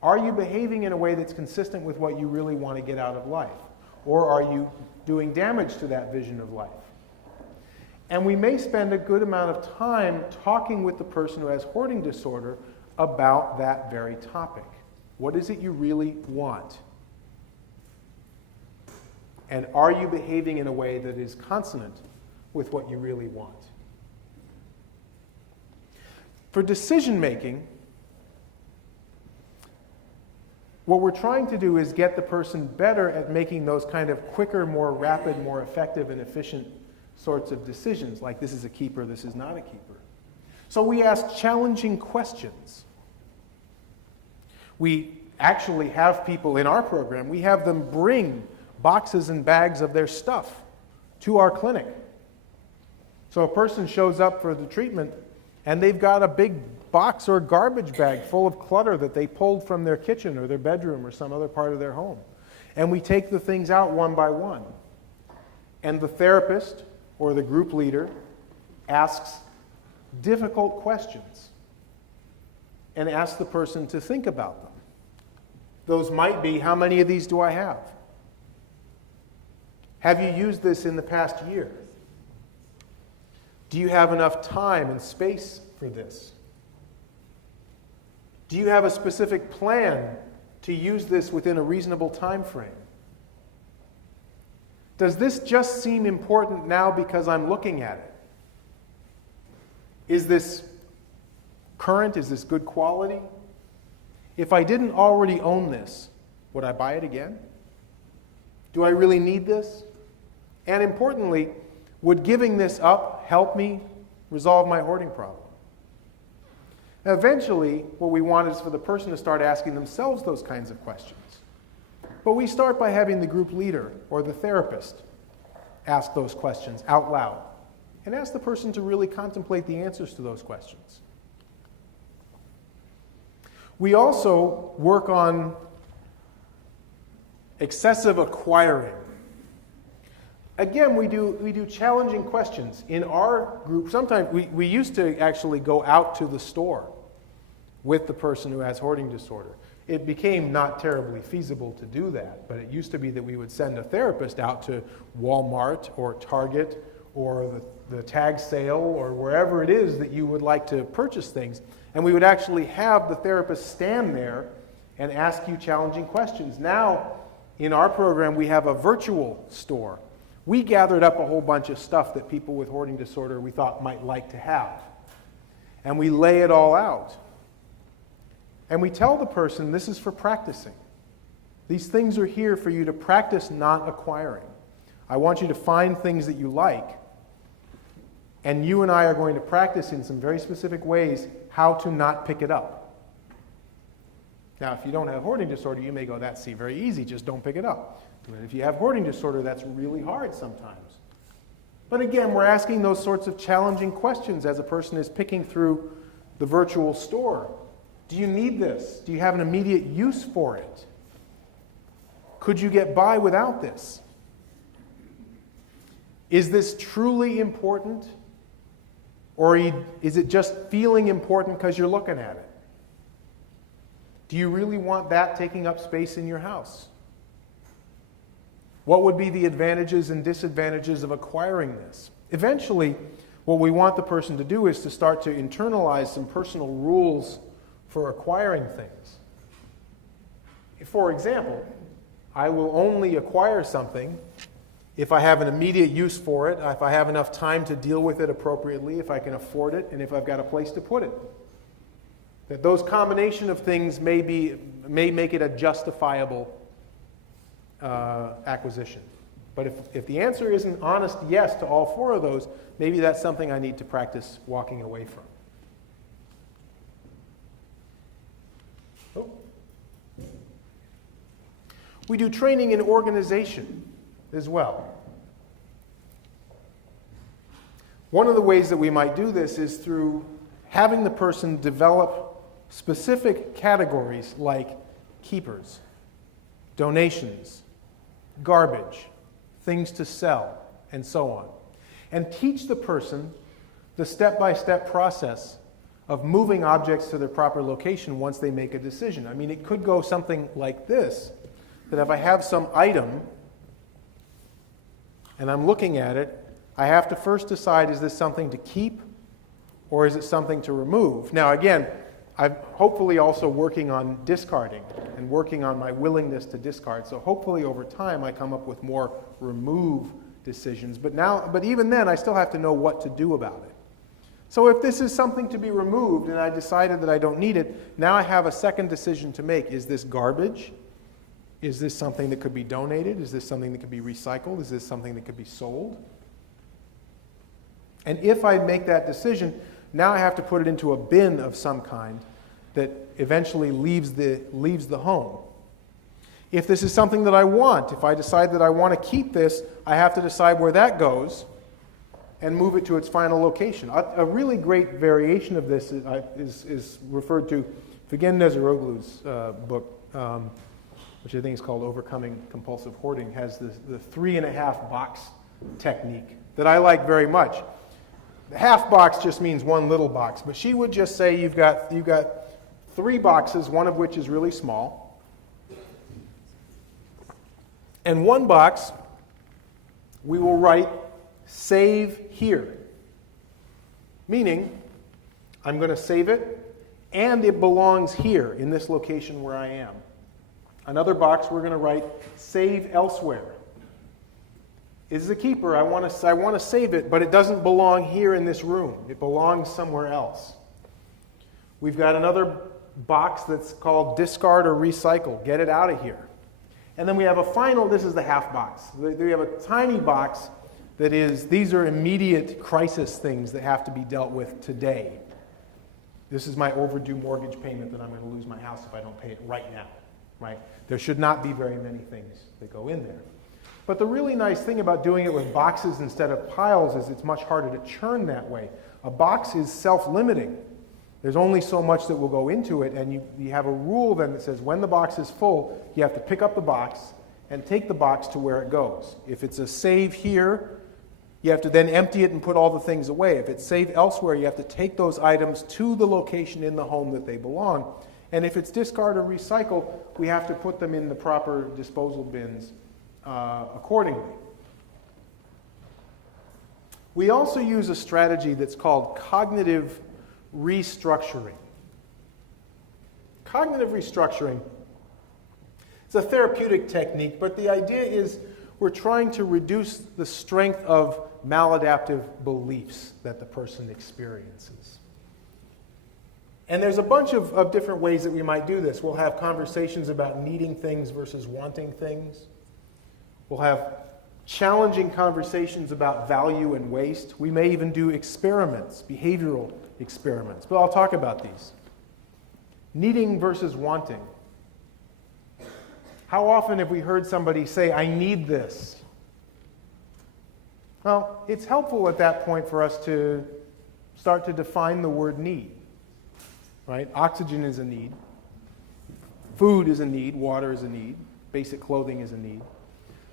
Are you behaving in a way that's consistent with what you really want to get out of life? Or are you doing damage to that vision of life? And we may spend a good amount of time talking with the person who has hoarding disorder about that very topic. What is it you really want? And are you behaving in a way that is consonant with what you really want? For decision making, what we're trying to do is get the person better at making those kind of quicker, more rapid, more effective, and efficient sorts of decisions, like this is a keeper, this is not a keeper. So we ask challenging questions. We actually have people in our program, we have them bring boxes and bags of their stuff to our clinic. So a person shows up for the treatment and they've got a big box or garbage bag full of clutter that they pulled from their kitchen or their bedroom or some other part of their home. And we take the things out one by one. And the therapist or the group leader asks difficult questions and asks the person to think about them. Those might be, how many of these do I have? Have you used this in the past year? Do you have enough time and space for this? Do you have a specific plan to use this within a reasonable time frame? Does this just seem important now because I'm looking at it? Is this current? Is this good quality? If I didn't already own this, would I buy it again? Do I really need this? And importantly, would giving this up help me resolve my hoarding problem? Now, eventually, what we want is for the person to start asking themselves those kinds of questions. But we start by having the group leader or the therapist ask those questions out loud and ask the person to really contemplate the answers to those questions. We also work on excessive acquiring. Again, we do challenging questions. In our group, sometimes we used to actually go out to the store with the person who has hoarding disorder. It became not terribly feasible to do that, but it used to be that we would send a therapist out to Walmart or Target or the tag sale or wherever it is that you would like to purchase things, and we would actually have the therapist stand there and ask you challenging questions. Now, in our program, we have a virtual store. We gathered up a whole bunch of stuff that people with hoarding disorder we thought might like to have. And we lay it all out. And we tell the person, this is for practicing. These things are here for you to practice not acquiring. I want you to find things that you like. And you and I are going to practice in some very specific ways how to not pick it up. Now, if you don't have hoarding disorder, you may go, that's very easy, just don't pick it up. But if you have hoarding disorder, that's really hard sometimes. But again, we're asking those sorts of challenging questions as a person is picking through the virtual store. Do you need this? Do you have an immediate use for it? Could you get by without this? Is this truly important? Or is it just feeling important because you're looking at it? Do you really want that taking up space in your house? What would be the advantages and disadvantages of acquiring this? Eventually, what we want the person to do is to start to internalize some personal rules for acquiring things. For example, I will only acquire something if I have an immediate use for it, if I have enough time to deal with it appropriately, if I can afford it, and if I've got a place to put it. That those combination of things may make it a justifiable acquisition. But if the answer is an honest yes to all four of those, maybe that's something I need to practice walking away from. Oh. We do training in organization as well. One of the ways that we might do this is through having the person develop specific categories like keepers, donations, garbage, things to sell, and so on. And teach the person the step-by-step process of moving objects to their proper location once they make a decision. I mean, it could go something like this, that if I have some item and I'm looking at it, I have to first decide, is this something to keep or is it something to remove? Now again, I'm hopefully also working on discarding and working on my willingness to discard. So hopefully over time I come up with more remove decisions. But even then I still have to know what to do about it. So if this is something to be removed and I decided that I don't need it, now I have a second decision to make. Is this garbage? Is this something that could be donated? Is this something that could be recycled? Is this something that could be sold? And if I make that decision, now I have to put it into a bin of some kind that eventually leaves the home. If this is something that I want, if I decide that I want to keep this, I have to decide where that goes and move it to its final location. A really great variation of this is referred to Figen Nezeroglu's book, which I think is called Overcoming Compulsive Hoarding, has the 3.5 box technique that I like very much. The half box just means one little box, but she would just say you've got 3 boxes, one of which is really small, and one box we will write save here, meaning I'm going to save it and it belongs here in this location where I am. Another box we're going to write save elsewhere. Is the keeper, I want to save it, but it doesn't belong here in this room. It belongs somewhere else. We've got another box that's called discard or recycle. Get it out of here. And then we have a final, this is the half box. We have a tiny box that is, these are immediate crisis things that have to be dealt with today. This is my overdue mortgage payment that I'm going to lose my house if I don't pay it right now. Right? There should not be very many things that go in there. But the really nice thing about doing it with boxes instead of piles is it's much harder to churn that way. A box is self-limiting. There's only so much that will go into it, and you have a rule then that says when the box is full, you have to pick up the box and take the box to where it goes. If it's a save here, you have to then empty it and put all the things away. If it's save elsewhere, you have to take those items to the location in the home that they belong. And if it's discard or recycle, we have to put them in the proper disposal bins accordingly. We also use a strategy that's called cognitive restructuring. Cognitive restructuring It's a therapeutic technique, but the idea is we're trying to reduce the strength of maladaptive beliefs that the person experiences. And there's a bunch of different ways that we might do this. We'll have conversations about needing things versus wanting things. We'll have challenging conversations about value and waste. We may even do experiments, behavioral experiments, but I'll talk about these. Needing versus wanting. How often have we heard somebody say, I need this? Well, it's helpful at that point for us to start to define the word need. Right? Oxygen is a need. Food is a need. Water is a need. Basic clothing is a need.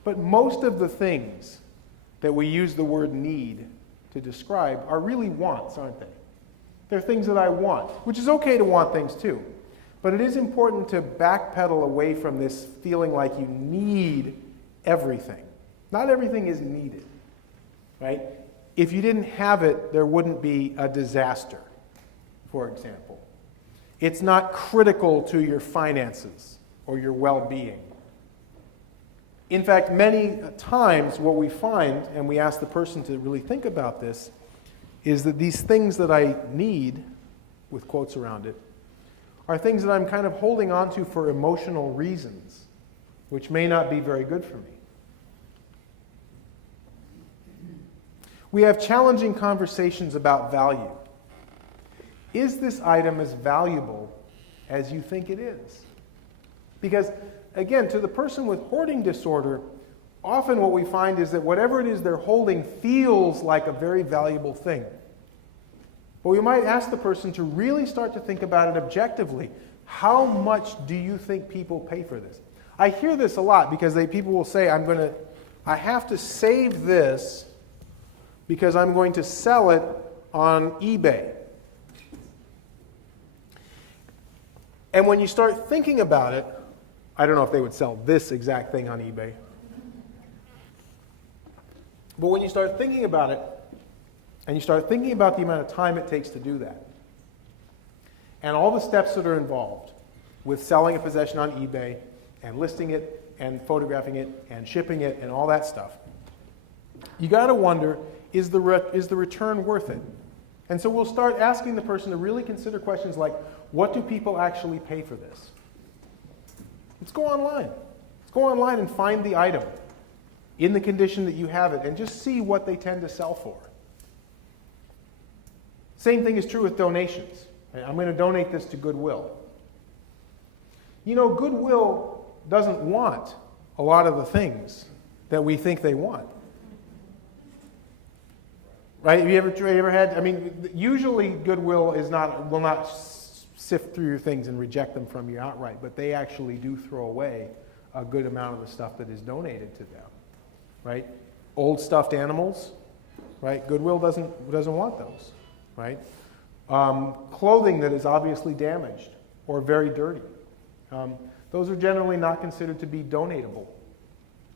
But most of the things that we use the word need to describe are really wants, aren't they? They're things that I want, which is okay to want things too. But it is important to backpedal away from this feeling like you need everything. Not everything is needed, right? If you didn't have it, there wouldn't be a disaster, for example. It's not critical to your finances or your well-being. In fact, many times what we find, and we ask the person to really think about this, is that these things that I need, with quotes around it, are things that I'm kind of holding on to for emotional reasons, which may not be very good for me. We have challenging conversations about value. Is this item as valuable as you think it is? Because, again, to the person with hoarding disorder, often what we find is that whatever it is they're holding feels like a very valuable thing. But we might ask the person to really start to think about it objectively. How much do you think people pay for this? I hear this a lot because people will say, I have to save this because I'm going to sell it on eBay. And when you start thinking about it, I don't know if they would sell this exact thing on eBay. But when you start thinking about it, and you start thinking about the amount of time it takes to do that, and all the steps that are involved with selling a possession on eBay, and listing it, and photographing it, and shipping it, and all that stuff, you got to wonder, is the return worth it? And so we'll start asking the person to really consider questions like, what do people actually pay for this? Let's go online. Let's go online and find the item in the condition that you have it and just see what they tend to sell for. Same thing is true with donations. I'm going to donate this to Goodwill. You know, Goodwill doesn't want a lot of the things that we think they want. Right? Have you ever had, usually Goodwill will not sift through your things and reject them from you outright, but they actually do throw away a good amount of the stuff that is donated to them. Right? Old stuffed animals, right? Goodwill doesn't want those, right? Clothing that is obviously damaged or very dirty. Those are generally not considered to be donatable,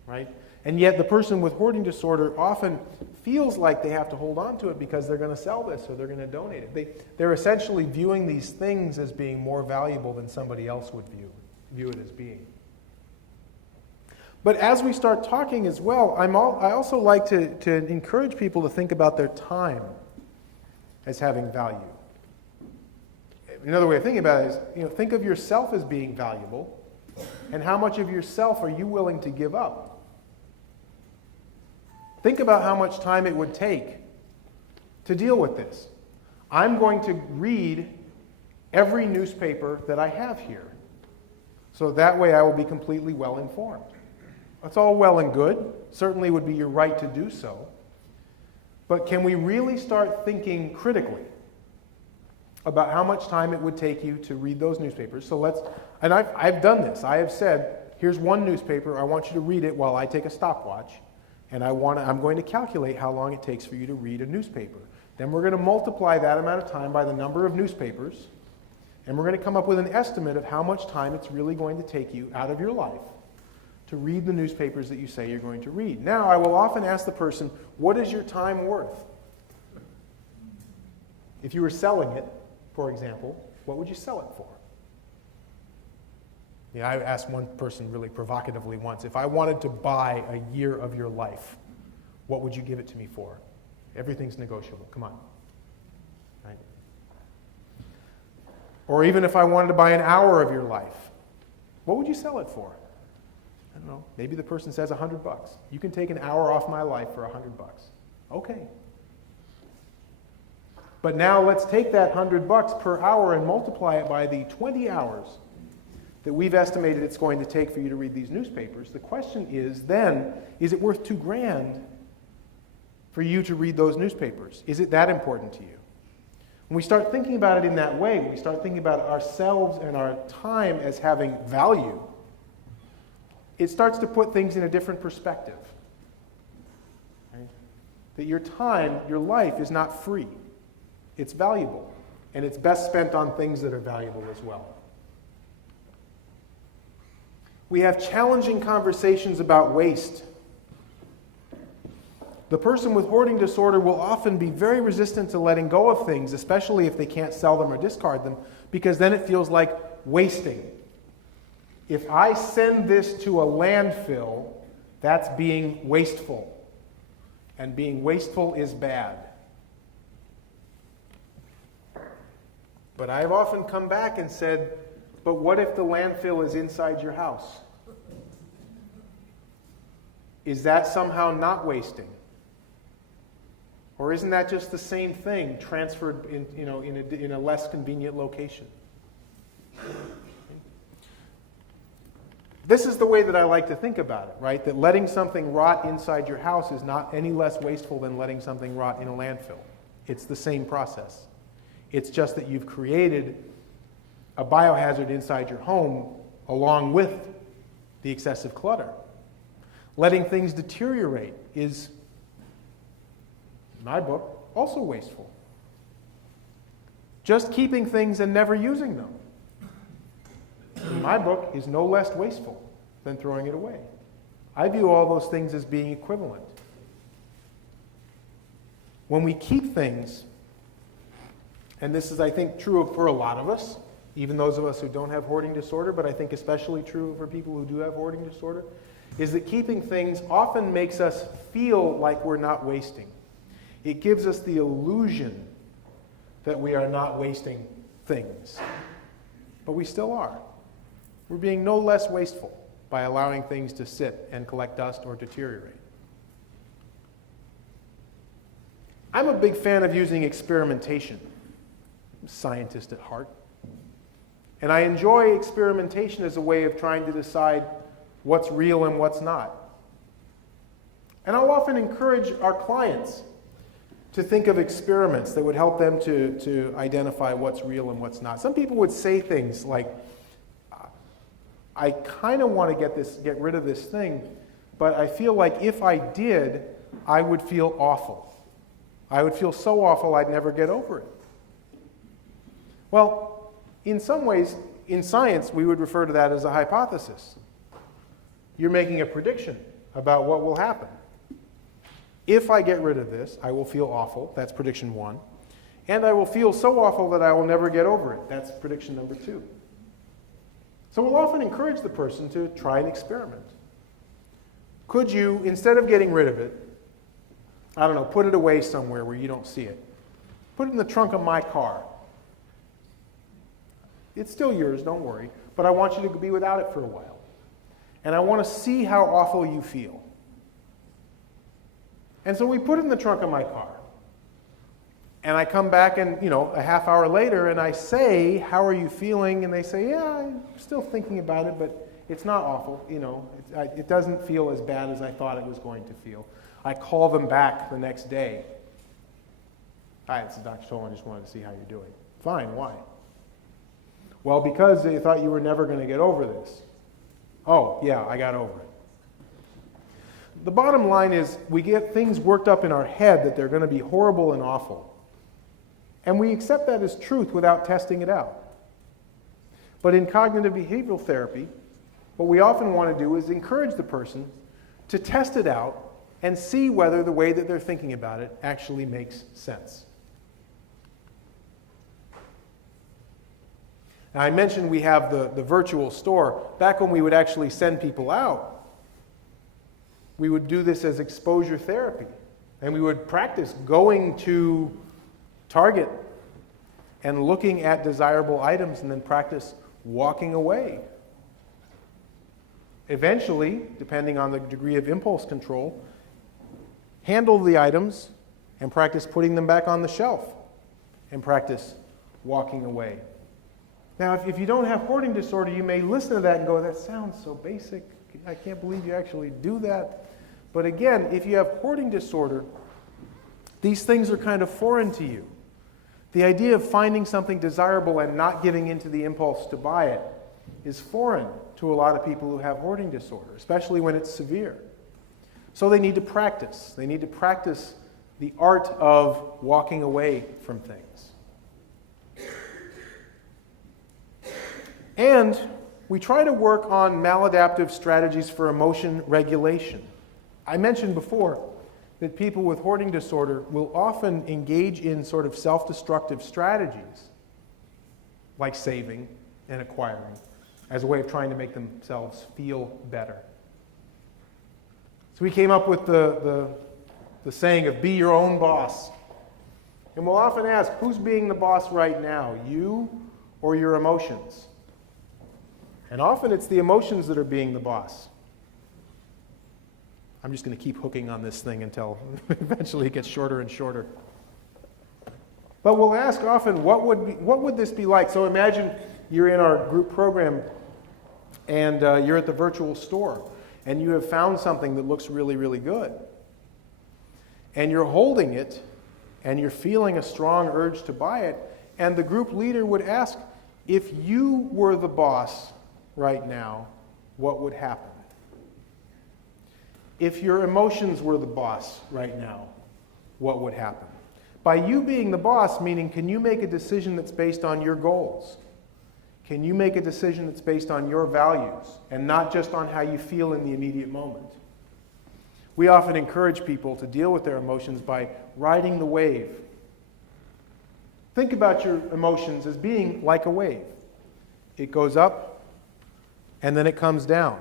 right? And yet the person with hoarding disorder often feels like they have to hold on to it because they're going to sell this or they're going to donate it. They're essentially viewing these things as being more valuable than somebody else would view it as being. But as we start talking as well, I also like to encourage people to think about their time as having value. Another way of thinking about it is, think of yourself as being valuable, and how much of yourself are you willing to give up? Think about how much time it would take to deal with this. I'm going to read every newspaper that I have here, so that way I will be completely well informed. That's all well and good. Certainly would be your right to do so. But can we really start thinking critically about how much time it would take you to read those newspapers? And I've done this. I have said, here's one newspaper. I want you to read it while I take a stopwatch. And I'm going to calculate how long it takes for you to read a newspaper. Then we're going to multiply that amount of time by the number of newspapers. And we're going to come up with an estimate of how much time it's really going to take you out of your life to read the newspapers that you say you're going to read. Now, I will often ask the person, what is your time worth? If you were selling it, for example, what would you sell it for? Yeah, I asked one person really provocatively once, if I wanted to buy a year of your life, what would you give it to me for? Everything's negotiable. Come on. Right? Or even if I wanted to buy an hour of your life, what would you sell it for? I don't know. Maybe the person says $100. You can take an hour off my life for $100. Okay. But now let's take that $100 per hour and multiply it by the 20 hours that we've estimated it's going to take for you to read these newspapers. The question is then, is it worth $2,000 for you to read those newspapers? Is it that important to you? When we start thinking about it in that way, when we start thinking about ourselves and our time as having value, it starts to put things in a different perspective. Right? That your time, your life is not free. It's valuable, and it's best spent on things that are valuable as well. We have challenging conversations about waste. The person with hoarding disorder will often be very resistant to letting go of things, especially if they can't sell them or discard them, because then it feels like wasting. If I send this to a landfill, that's being wasteful. And being wasteful is bad. But I've often come back and said, but what if the landfill is inside your house? Is that somehow not wasting? Or isn't that just the same thing transferred in a less convenient location? This is the way that I like to think about it, right? That letting something rot inside your house is not any less wasteful than letting something rot in a landfill. It's the same process. It's just that you've created a biohazard inside your home along with the excessive clutter. Letting things deteriorate is, in my book, also wasteful. Just keeping things and never using them, in my book, is no less wasteful than throwing it away. I view all those things as being equivalent. When we keep things, and this is, I think, true for a lot of us, even those of us who don't have hoarding disorder, but I think especially true for people who do have hoarding disorder, is that keeping things often makes us feel like we're not wasting. It gives us the illusion that we are not wasting things. But we still are. We're being no less wasteful by allowing things to sit and collect dust or deteriorate. I'm a big fan of using experimentation. I'm a scientist at heart. And I enjoy experimentation as a way of trying to decide what's real and what's not. And I'll often encourage our clients to think of experiments that would help them to identify what's real and what's not. Some people would say things like, I kind of want to get rid of this thing, but I feel like if I did, I would feel awful. I would feel so awful I'd never get over it. Well, in some ways, in science, we would refer to that as a hypothesis. You're making a prediction about what will happen. If I get rid of this, I will feel awful. That's prediction 1. And I will feel so awful that I will never get over it. That's prediction number 2. So we'll often encourage the person to try an experiment. Could you, instead of getting rid of it, I don't know, put it away somewhere where you don't see it. Put it in the trunk of my car. It's still yours, don't worry, but I want you to be without it for a while. And I want to see how awful you feel. And so we put it in the trunk of my car. And I come back and, a half hour later, and I say, how are you feeling? And they say, yeah, I'm still thinking about it, but it's not awful. It doesn't feel as bad as I thought it was going to feel. I call them back the next day. Hi, this is Dr. Tolin. I just wanted to see how you're doing. Fine, why? Well, because they thought you were never going to get over this. Oh, yeah, I got over it. The bottom line is we get things worked up in our head that they're going to be horrible and awful. And we accept that as truth without testing it out. But in cognitive behavioral therapy, what we often want to do is encourage the person to test it out and see whether the way that they're thinking about it actually makes sense. Now, I mentioned we have the virtual store. Back when we would actually send people out, we would do this as exposure therapy. And we would practice going to Target and looking at desirable items and then practice walking away. Eventually, depending on the degree of impulse control, handle the items and practice putting them back on the shelf and practice walking away. Now, if you don't have hoarding disorder, you may listen to that and go, that sounds so basic. I can't believe you actually do that. But again, if you have hoarding disorder, these things are kind of foreign to you. The idea of finding something desirable and not giving into the impulse to buy it is foreign to a lot of people who have hoarding disorder, especially when it's severe. So they need to practice. They need to practice the art of walking away from things. And we try to work on maladaptive strategies for emotion regulation. I mentioned before that people with hoarding disorder will often engage in sort of self-destructive strategies, like saving and acquiring, as a way of trying to make themselves feel better. So we came up with the saying of be your own boss. And we'll often ask, who's being the boss right now, you or your emotions? And often it's the emotions that are being the boss. I'm just going to keep hooking on this thing until eventually it gets shorter and shorter. But we'll ask often, what would this be like? So imagine you're in our group program and you're at the virtual store and you have found something that looks really, really good. And you're holding it and you're feeling a strong urge to buy it. And the group leader would ask, if you were the boss right now, what would happen? If your emotions were the boss right now, what would happen? By you being the boss, meaning can you make a decision that's based on your goals? Can you make a decision that's based on your values and not just on how you feel in the immediate moment? We often encourage people to deal with their emotions by riding the wave. Think about your emotions as being like a wave. It goes up and then it comes down.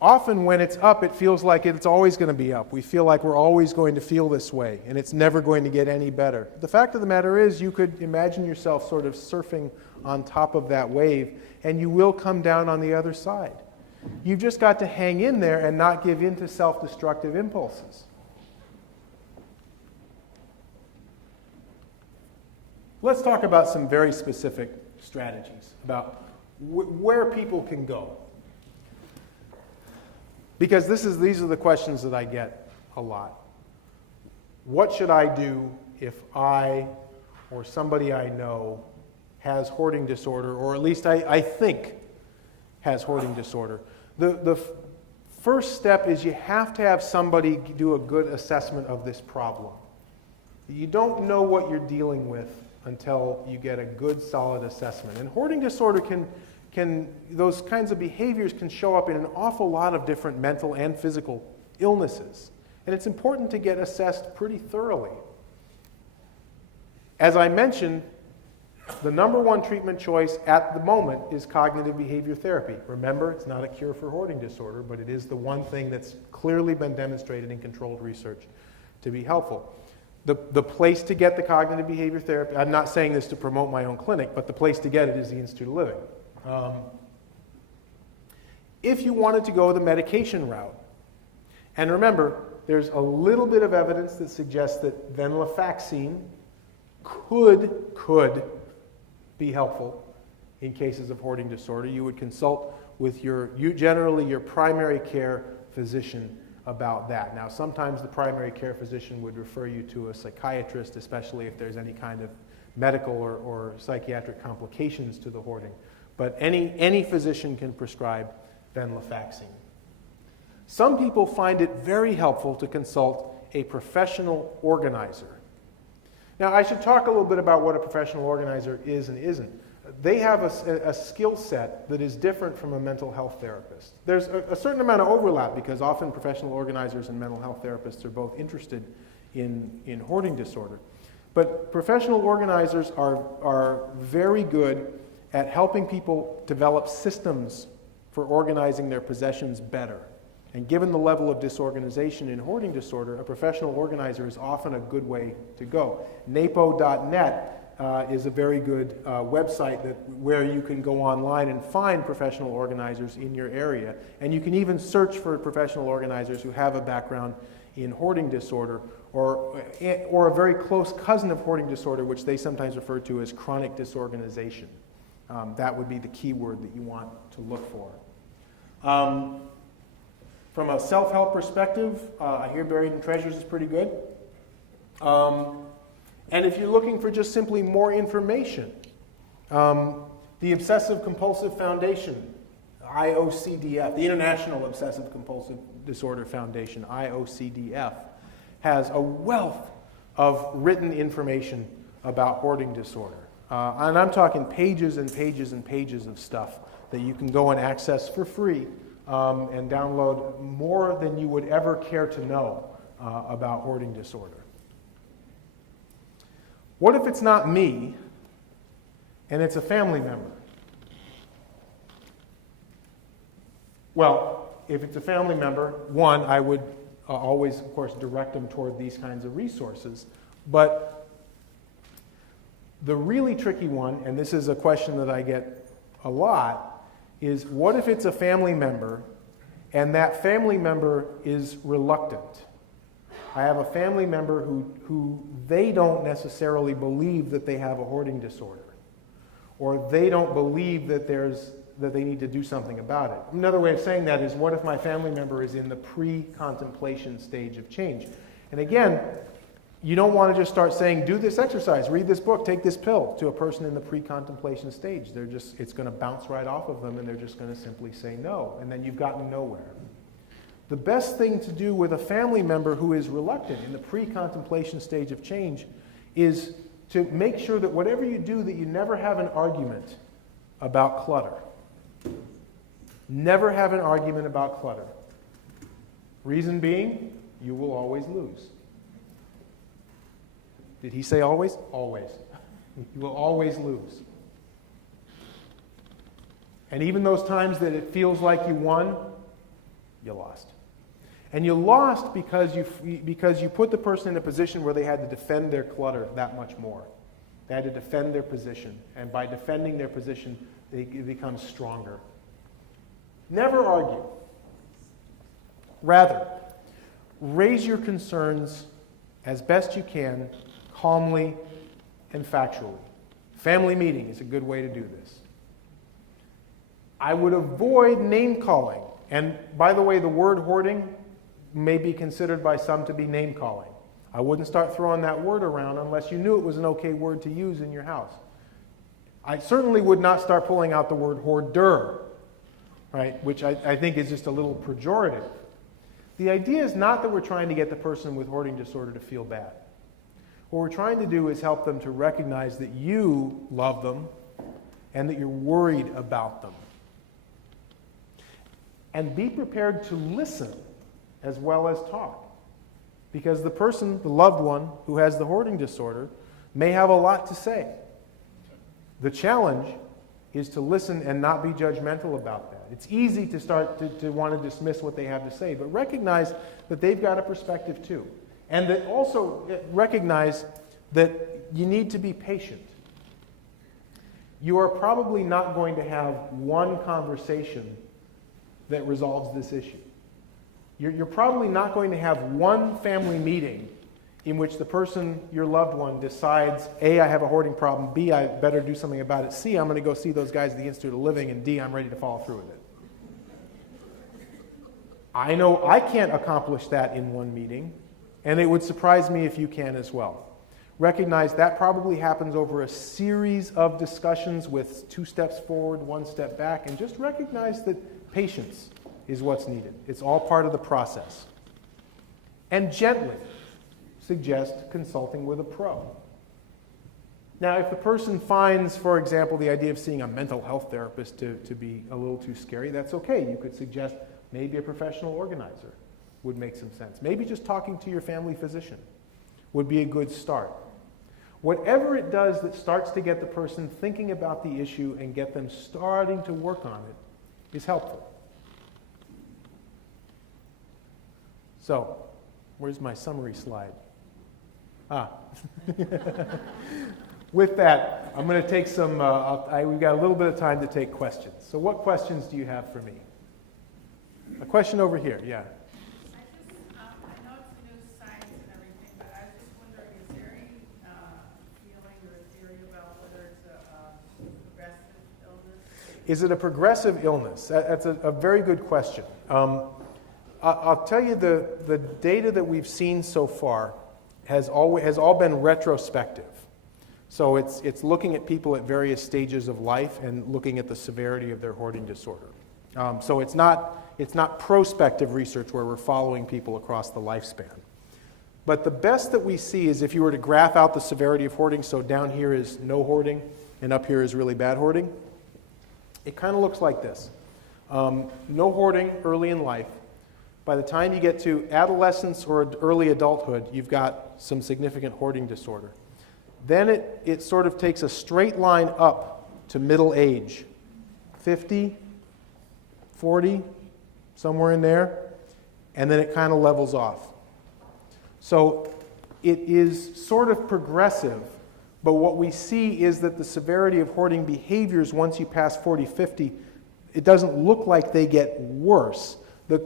Often when it's up, it feels like it's always going to be up. We feel like we're always going to feel this way, and it's never going to get any better. The fact of the matter is, you could imagine yourself sort of surfing on top of that wave, and you will come down on the other side. You've just got to hang in there and not give in to self-destructive impulses. Let's talk about some very specific strategies about where people can go. Because these are the questions that I get a lot. What should I do if I or somebody I know has hoarding disorder, or at least I think has hoarding disorder? The first step is you have to have somebody do a good assessment of this problem. You don't know what you're dealing with until you get a good, solid assessment. And hoarding disorder those kinds of behaviors can show up in an awful lot of different mental and physical illnesses. And it's important to get assessed pretty thoroughly. As I mentioned, the number one treatment choice at the moment is cognitive behavior therapy. Remember, it's not a cure for hoarding disorder, but it is the one thing that's clearly been demonstrated in controlled research to be helpful. The place to get the cognitive behavior therapy, I'm not saying this to promote my own clinic, but the place to get it is the Institute of Living. If you wanted to go the medication route, and remember, there's a little bit of evidence that suggests that venlafaxine could be helpful in cases of hoarding disorder. You would consult with generally your primary care physician about that. Now, sometimes the primary care physician would refer you to a psychiatrist, especially if there's any kind of medical or psychiatric complications to the hoarding. But any physician can prescribe venlafaxine. Some people find it very helpful to consult a professional organizer. Now, I should talk a little bit about what a professional organizer is and isn't. They have a skill set that is different from a mental health therapist. There's a certain amount of overlap because often professional organizers and mental health therapists are both interested in hoarding disorder. But professional organizers are very good at helping people develop systems for organizing their possessions better. And given the level of disorganization in hoarding disorder, a professional organizer is often a good way to go. NAPO.net is a very good website where you can go online and find professional organizers in your area. And you can even search for professional organizers who have a background in hoarding disorder or a very close cousin of hoarding disorder, which they sometimes refer to as chronic disorganization. That would be the key word that you want to look for. From a self-help perspective, I hear Buried in Treasures is pretty good. And if you're looking for just simply more information, the Obsessive Compulsive Foundation, IOCDF, the International Obsessive Compulsive Disorder Foundation, IOCDF, has a wealth of written information about hoarding disorder. And I'm talking pages and pages and pages of stuff that you can go and access for free and download more than you would ever care to know about hoarding disorder. What if it's not me and it's a family member? Well, if it's a family member, one, I would always, of course, direct them toward these kinds of resources. But the really tricky one, and this is a question that I get a lot, is what if it's a family member and that family member is reluctant? I have a family member who they don't necessarily believe that they have a hoarding disorder, or they don't believe that they need to do something about it. Another way of saying that is, what if my family member is in the pre-contemplation stage of change? And again, you don't want to just start saying, do this exercise, read this book, take this pill, to a person in the pre-contemplation stage. It's going to bounce right off of them, and they're just going to simply say no, and then you've gotten nowhere. The best thing to do with a family member who is reluctant in the pre-contemplation stage of change is to make sure that whatever you do, that you never have an argument about clutter. Never have an argument about clutter. Reason being, you will always lose. Did he say always? Always. You will always lose. And even those times that it feels like you won, you lost. And you lost because you put the person in a position where they had to defend their clutter that much more. They had to defend their position. And by defending their position, they become stronger. Never argue. Rather, raise your concerns as best you can, calmly and factually. Family meeting is a good way to do this. I would avoid name calling. And by the way, the word hoarding may be considered by some to be name calling. I wouldn't start throwing that word around unless you knew it was an okay word to use in your house. I certainly would not start pulling out the word hoarder, right, which I think is just a little pejorative. The idea is not that we're trying to get the person with hoarding disorder to feel bad. What we're trying to do is help them to recognize that you love them and that you're worried about them. And be prepared to listen as well as talk. Because the person, the loved one who has the hoarding disorder, may have a lot to say. The challenge is to listen and not be judgmental about that. It's easy to start to want to dismiss what they have to say, but recognize that they've got a perspective too. And that also recognize that you need to be patient. You are probably not going to have one conversation that resolves this issue. You're probably not going to have one family meeting in which the person, your loved one, decides, A, I have a hoarding problem, B, I better do something about it, C, I'm going to go see those guys at the Institute of Living, and D, I'm ready to follow through with it. I know I can't accomplish that in one meeting, and it would surprise me if you can as well. Recognize that probably happens over a series of discussions with 2 steps forward, 1 step back, and just recognize that patience is what's needed. It's all part of the process. And gently suggest consulting with a pro. Now, if the person finds, for example, the idea of seeing a mental health therapist to be a little too scary, that's okay. You could suggest maybe a professional organizer would make some sense. Maybe just talking to your family physician would be a good start. Whatever it does that starts to get the person thinking about the issue and get them starting to work on it is helpful. So, where's my summary slide? With that, I'm going to take some, we've got a little bit of time to take questions. So what questions do you have for me? A question over here, yeah. I know it's new science and everything, but I was just wondering, is there any feeling or theory about whether it's a progressive illness? Is it a progressive illness? That's a very good question. I'll tell you the data that we've seen so far has all been retrospective. So it's looking at people at various stages of life and looking at the severity of their hoarding disorder. So it's not prospective research where we're following people across the lifespan. But the best that we see is if you were to graph out the severity of hoarding, so down here is no hoarding and up here is really bad hoarding, it kind of looks like this. No hoarding early in life. By the time you get to adolescence or early adulthood, you've got some significant hoarding disorder. Then it sort of takes a straight line up to middle age, 50, 40, somewhere in there, and then it kind of levels off. So it is sort of progressive, but what we see is that the severity of hoarding behaviors once you pass 40, 50, it doesn't look like they get worse.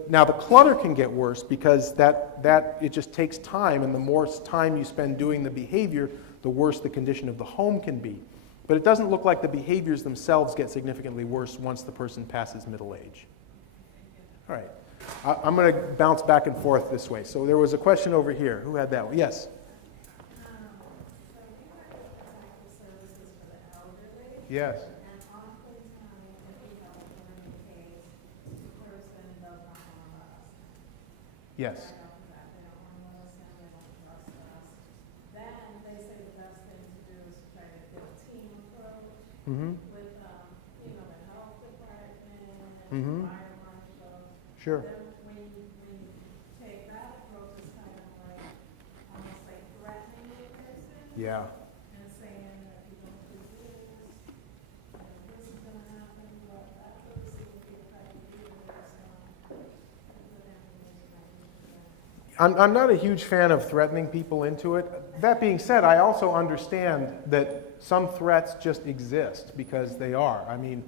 Now the clutter can get worse because that it just takes time, and the more time you spend doing the behavior, the worse the condition of the home can be. But it doesn't look like the behaviors themselves get significantly worse once the person passes middle age. All right. I'm going to bounce back and forth this way. So there was a question over here. Who had that one? Yes? So you work with protective services for the elderly. Yes. And oftentimes, if you have a burning case, the person does not want to let us in. Yes. Right off the bat, they don't want to let us in, they don't trust us. Then they say the best thing to do is to try to get a team approach Mm-hmm. with, the health department, Mm-hmm. fire marshal. Sure. Then when you take that approach, it's kind of like, almost like threatening the person. Yeah. And saying that if you don't do this, this is gonna happen, but that person will be affected either, so. I'm not a huge fan of threatening people into it. That being said, I also understand that some threats just exist because they are. I mean,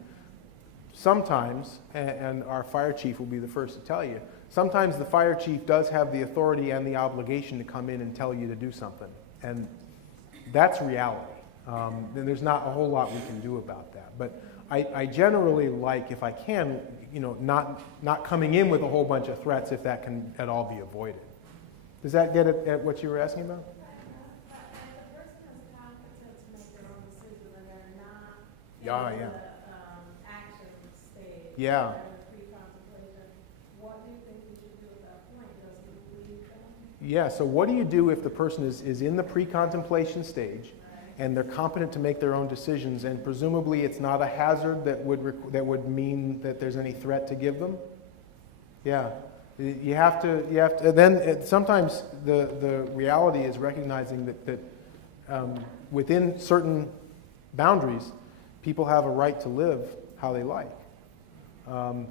sometimes, and our fire chief will be the first to tell you, sometimes the fire chief does have the authority and the obligation to come in and tell you to do something. And that's reality. And there's not a whole lot we can do about that. But I generally like, if I can, not coming in with a whole bunch of threats if that can at all be avoided. Does that get at what you were asking about? But the person is competent to make their own decision when they're not Yeah. in the action stage. Yeah. Or the pre-contemplation. What do you think we should do at that point? Does he leave them? Yeah, so what do you do if the person is in the pre-contemplation stage and they're competent to make their own decisions, and presumably it's not a hazard that would mean that there's any threat to give them? Yeah. You have to, then sometimes the reality is recognizing that within certain boundaries, people have a right to live how they like.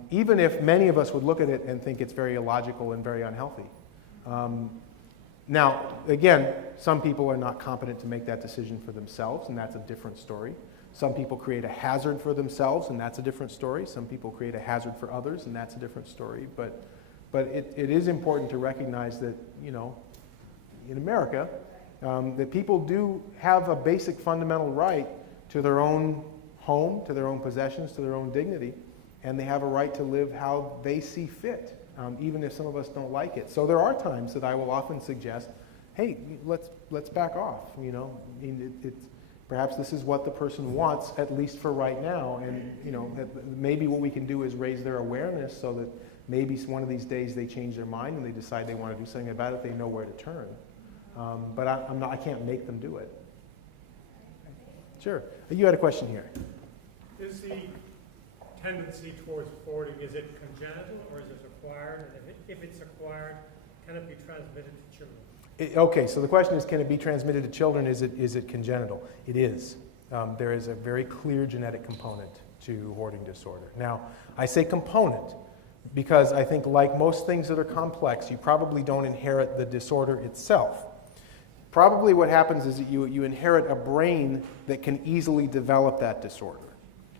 Even if many of us would look at it and think it's very illogical and very unhealthy. Now, again, some people are not competent to make that decision for themselves, and that's a different story. Some people create a hazard for themselves, and that's a different story. Some people create a hazard for others, and that's a different story. But it is important to recognize that, in America, that people do have a basic fundamental right to their own home, to their own possessions, to their own dignity, and they have a right to live how they see fit, even if some of us don't like it. So there are times that I will often suggest, hey, let's back off. Perhaps this is what the person wants, at least for right now, and maybe what we can do is raise their awareness so that maybe one of these days they change their mind and they decide they want to do something about it. They know where to turn, but I can't make them do it. Sure. You had a question here. Is the tendency towards hoarding, is it congenital or is it acquired? And if it's acquired, can it be transmitted to children? Okay, so the question is, can it be transmitted to children? Is it congenital? It is. There is a very clear genetic component to hoarding disorder. Now, I say component because I think, like most things that are complex, you probably don't inherit the disorder itself. Probably what happens is that you inherit a brain that can easily develop that disorder.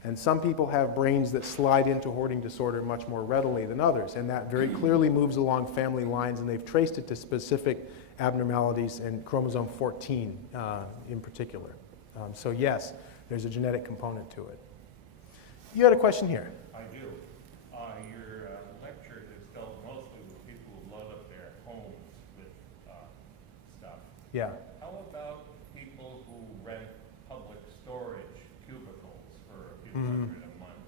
And some people have brains that slide into hoarding disorder much more readily than others, and that very clearly moves along family lines, and they've traced it to specific abnormalities and chromosome 14 in particular. So yes, there's a genetic component to it. You had a question here. I do. Your lecture has dealt mostly with people who load up their homes with stuff. Yeah. How about people who rent public storage cubicles for a few hundred a month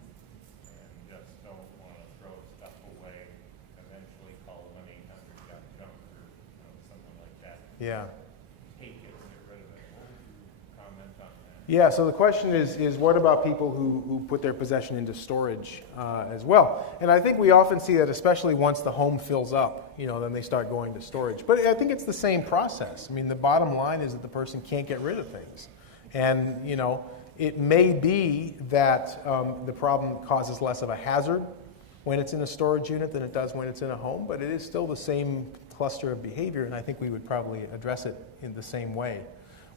and just don't want to throw stuff away, eventually call 1-800-JUNK or something like that? Yeah. Hate to get rid of it. What would you comment on that? Yeah, so the question is what about people who put their possession into storage as well? And I think we often see that, especially once the home fills up, then they start going to storage. But I think it's the same process. I mean, the bottom line is that the person can't get rid of things. And, it may be that the problem causes less of a hazard when it's in a storage unit than it does when it's in a home, but it is still the same cluster of behavior, and I think we would probably address it in the same way.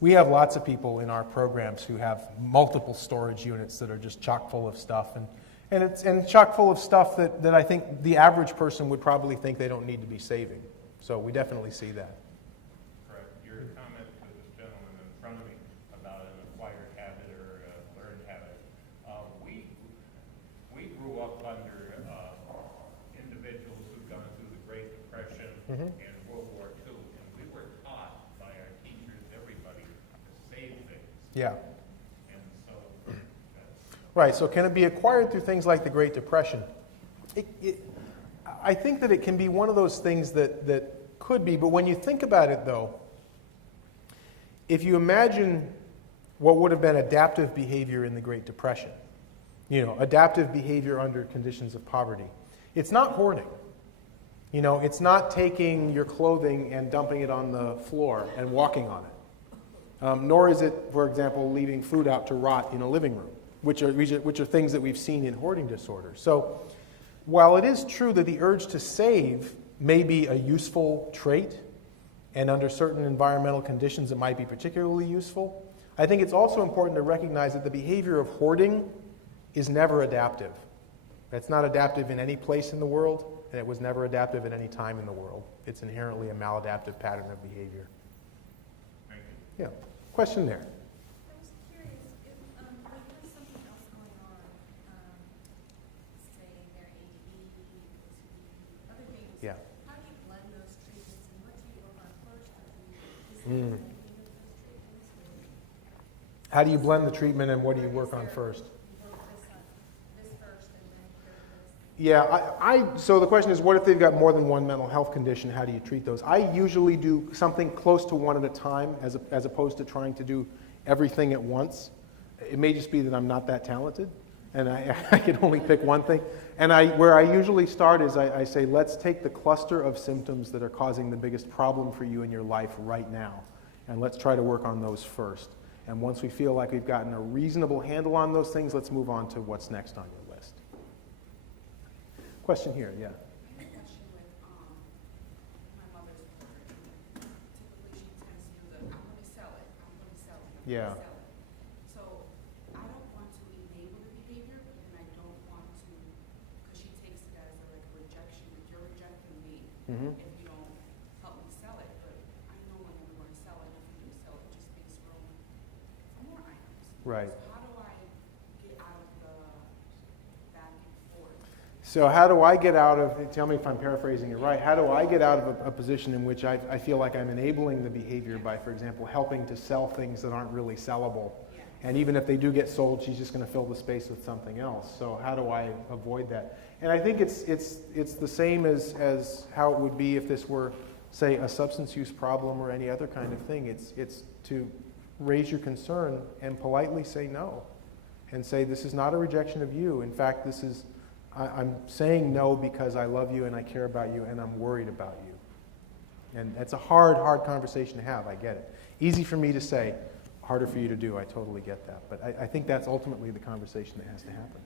We have lots of people in our programs who have multiple storage units that are just chock full of stuff, and it's chock full of stuff that I think the average person would probably think they don't need to be saving. So we definitely see that. Correct. Your comment to this gentleman in front of me about an acquired habit or a learned habit. We grew up under individuals who've gone through the Great Depression and World War II, and we were taught by our teachers, everybody, to save things. Yeah. And so Right, so can it be acquired through things like the Great Depression? I think that it can be one of those things that could be, but when you think about it, though, if you imagine what would have been adaptive behavior in the Great Depression, adaptive behavior under conditions of poverty, it's not hoarding. It's not taking your clothing and dumping it on the floor and walking on it. Nor is it, for example, leaving food out to rot in a living room, which are things that we've seen in hoarding disorder. So while it is true that the urge to save may be a useful trait, and under certain environmental conditions it might be particularly useful, I think it's also important to recognize that the behavior of hoarding is never adaptive. It's not adaptive in any place in the world, and it was never adaptive at any time in the world. It's inherently a maladaptive pattern of behavior. thank you. Yeah. Question there. I was curious if there's something else going on, say their ADD, OCD, other things. Yeah. How do you blend those treatments, and what do you work on first? Or do you, is there anything with those treatments? Or How do you blend the treatment, and what do you work on first? you work this first and then cure this? Yeah, so the question is, what if they've got more than one mental health condition? How do you treat those? I usually do something close to one at a time, as opposed to trying to do everything at once. It may just be that I'm not that talented, and I can only pick one thing. And where I usually start is I say, let's take the cluster of symptoms that are causing the biggest problem for you in your life right now, and let's try to work on those first. And once we feel like we've gotten a reasonable handle on those things, let's move on to what's next on your list. Question here, yeah. I have a question with my mother's hoarder. Typically, she tends to do I'm going to sell it, I'm going to sell it, I'm Yeah. going to sell it. So I don't want to enable the behavior, and I don't want to, because she takes it as like a rejection. If you're rejecting me, if you don't help me sell it, but I know when I'm going to sell it, and if you do sell it, it just makes room for more items. Right. So how do I get out of the back and forth? So how do I get out of, tell me if I'm paraphrasing it right, how do I get out of a position in which I feel like I'm enabling the behavior by, for example, helping to sell things that aren't really sellable? And even if they do get sold, she's just going to fill the space with something else. So how do I avoid that? And I think it's the same as how it would be if this were, say, a substance use problem or any other kind of thing. It's to raise your concern and politely say no. And say, this is not a rejection of you. In fact, I'm saying no because I love you and I care about you and I'm worried about you. And that's a hard conversation to have, I get it. Easy for me to say, harder for you to do, I totally get that. But I think that's ultimately the conversation that has to happen.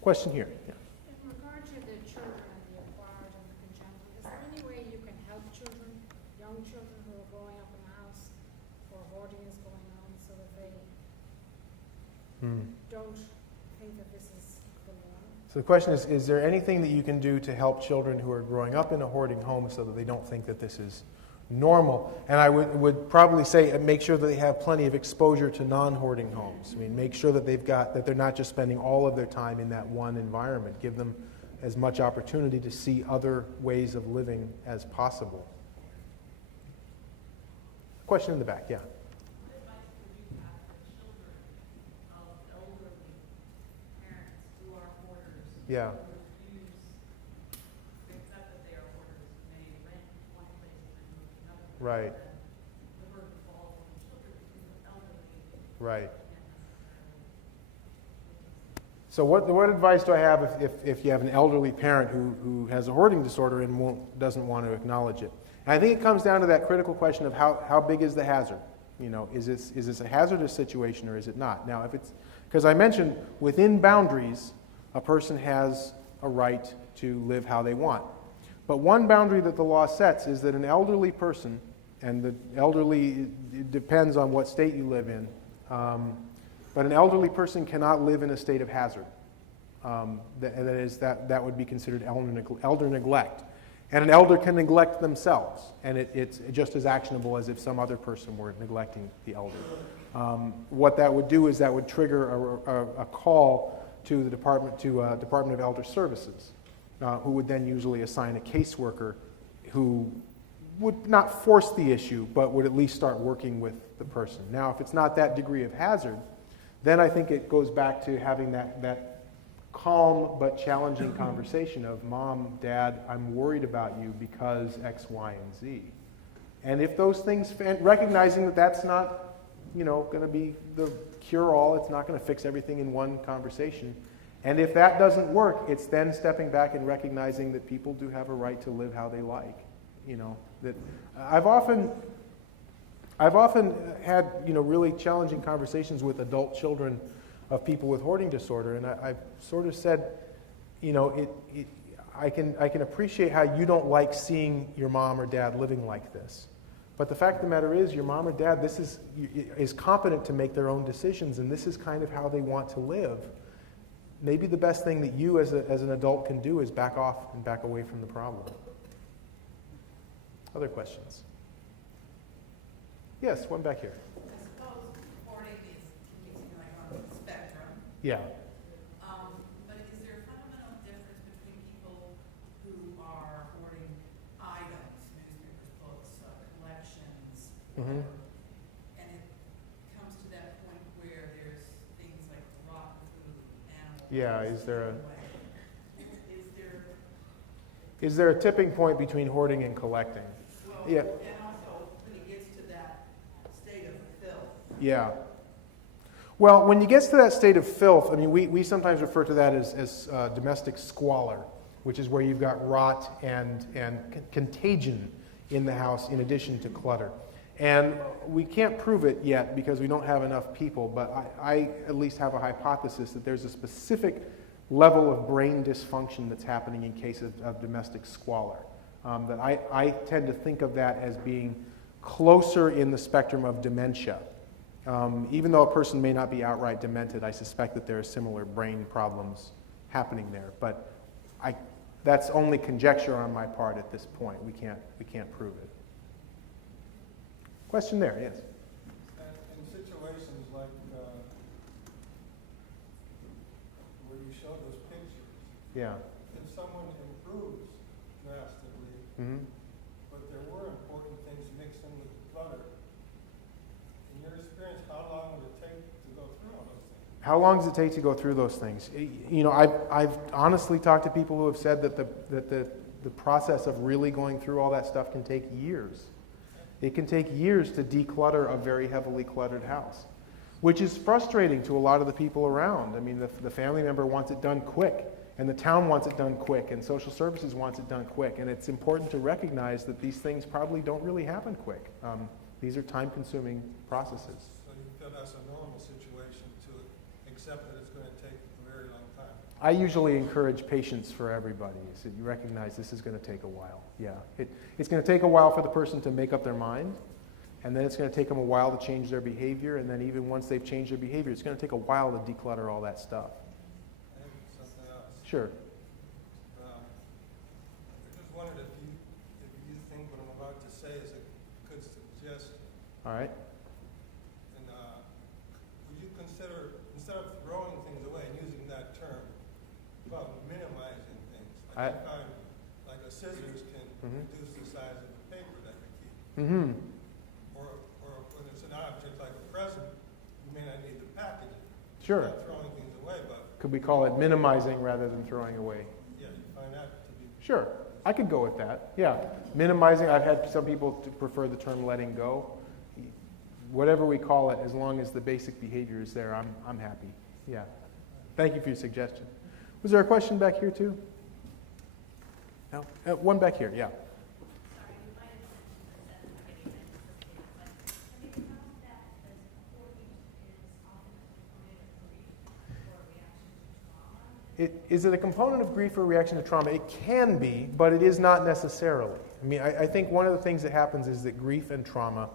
Question here. Yeah. In regard to the children and the acquired and the congenital, is there any way you can help children, young children who are growing up in the house where hoarding is going on so that they don't think that this is the norm? So the question is there anything that you can do to help children who are growing up in a hoarding home so that they don't think that this is normal? And I would probably say make sure that they have plenty of exposure to non-hoarding homes. I mean, make sure that that they're not just spending all of their time in that one environment. Give them as much opportunity to see other ways of living as possible. Question in the back, yeah. What advice would you have for children of elderly parents who are hoarders? Yeah. Who refuse to accept that they are hoarders, and they rent one place and then move to another place. Right. And the burden falls on the children because they're elderly. Right. Can't necessarily. So what advice do I have if you have an elderly parent who has a hoarding disorder and doesn't want to acknowledge it? And I think it comes down to that critical question of how big is the hazard? You know, is this a hazardous situation or is it not? Now, if it's, because I mentioned within boundaries, a person has a right to live how they want. But one boundary that the law sets is that an elderly person, and the elderly, it depends on what state you live in, but an elderly person cannot live in a state of hazard. That would be considered elder neglect. And an elder can neglect themselves, and it's just as actionable as if some other person were neglecting the elder. What that would do is that would trigger a call to the Department of Elder Services, who would then usually assign a caseworker who would not force the issue, but would at least start working with the person. Now, if it's not that degree of hazard, then I think it goes back to having that calm but challenging conversation of, Mom, Dad, I'm worried about you because X, Y, and Z. And if those things, recognizing that that's not, going to be the cure-all, it's not going to fix everything in one conversation. And if that doesn't work, it's then stepping back and recognizing that people do have a right to live how they like. That I've often had, really challenging conversations with adult children of people with hoarding disorder, and I've sort of said, I can appreciate how you don't like seeing your mom or dad living like this. But the fact of the matter is, your mom or dad is competent to make their own decisions, and this is kind of how they want to live. Maybe the best thing that you as an adult can do is back off and back away from the problem. Other questions? Yes, one back here. I suppose hoarding can be something like on the spectrum. Yeah. But is there a fundamental difference between people who are hoarding items, newspapers, books, collections, Mm-hmm. and it comes to that point where there's things like rotten food, animals. Yeah, is there Is a tipping point between hoarding and collecting? well, Yeah. and also when it gets to that state of filth. Yeah. Well, when you get to that state of filth, I mean, we sometimes refer to that as domestic squalor, which is where you've got rot and contagion in the house in addition to clutter. And we can't prove it yet because we don't have enough people, but I at least have a hypothesis that there's a specific level of brain dysfunction that's happening in cases of domestic squalor. That I tend to think of that as being closer in the spectrum of dementia. Even though a person may not be outright demented, I suspect that there are similar brain problems happening there. But that's only conjecture on my part at this point. We can't prove it. Question there, yes. In situations like where you show those pictures, Yeah. if someone improves drastically, Mm-hmm. but there were important things mixed in with the clutter, in your experience, how long would it take to go through all those things? How long does it take to go through those things? I've honestly talked to people who have said that the process of really going through all that stuff can take years. It can take years to declutter a very heavily cluttered house, which is frustrating to a lot of the people around. I mean, the family member wants it done quick, And the town wants it done quick, and social services wants it done quick. And it's important to recognize that these things probably don't really happen quick. These are time-consuming processes. So you feel that's a normal situation to accept that it's going to take a very long time? I usually encourage patience for everybody, so you recognize this is going to take a while. Yeah, it's going to take a while for the person to make up their mind, and then it's going to take them a while to change their behavior, and then even once they've changed their behavior, it's going to take a while to declutter all that stuff. And something else. Sure. I just wondered if you think what I'm about to say is a good suggestion. All right. And would you consider, instead of throwing things away and using that term, about minimizing things? Like I find, like a scissors can reduce the size of the paper that you keep. Mm-hmm. Or when it's an object like a present, you may not need to package it. Sure. Not throwing things away, but Could we call it minimizing rather than throwing away? yeah, you find that to be. Sure. I could go with that. Yeah. Minimizing, I've had some people to prefer the term letting go. Whatever we call it, as long as the basic behavior is there, I'm happy. Yeah. Thank you for your suggestion. Was there a question back here too? No? One back here, yeah. Sorry, you might have mentioned this at the beginning, but have you found that as hoarding is often a component of grief or reaction to trauma? Is it a component of grief or reaction to trauma? It can be, but it is not necessarily. I mean, I think one of the things that happens is that grief and trauma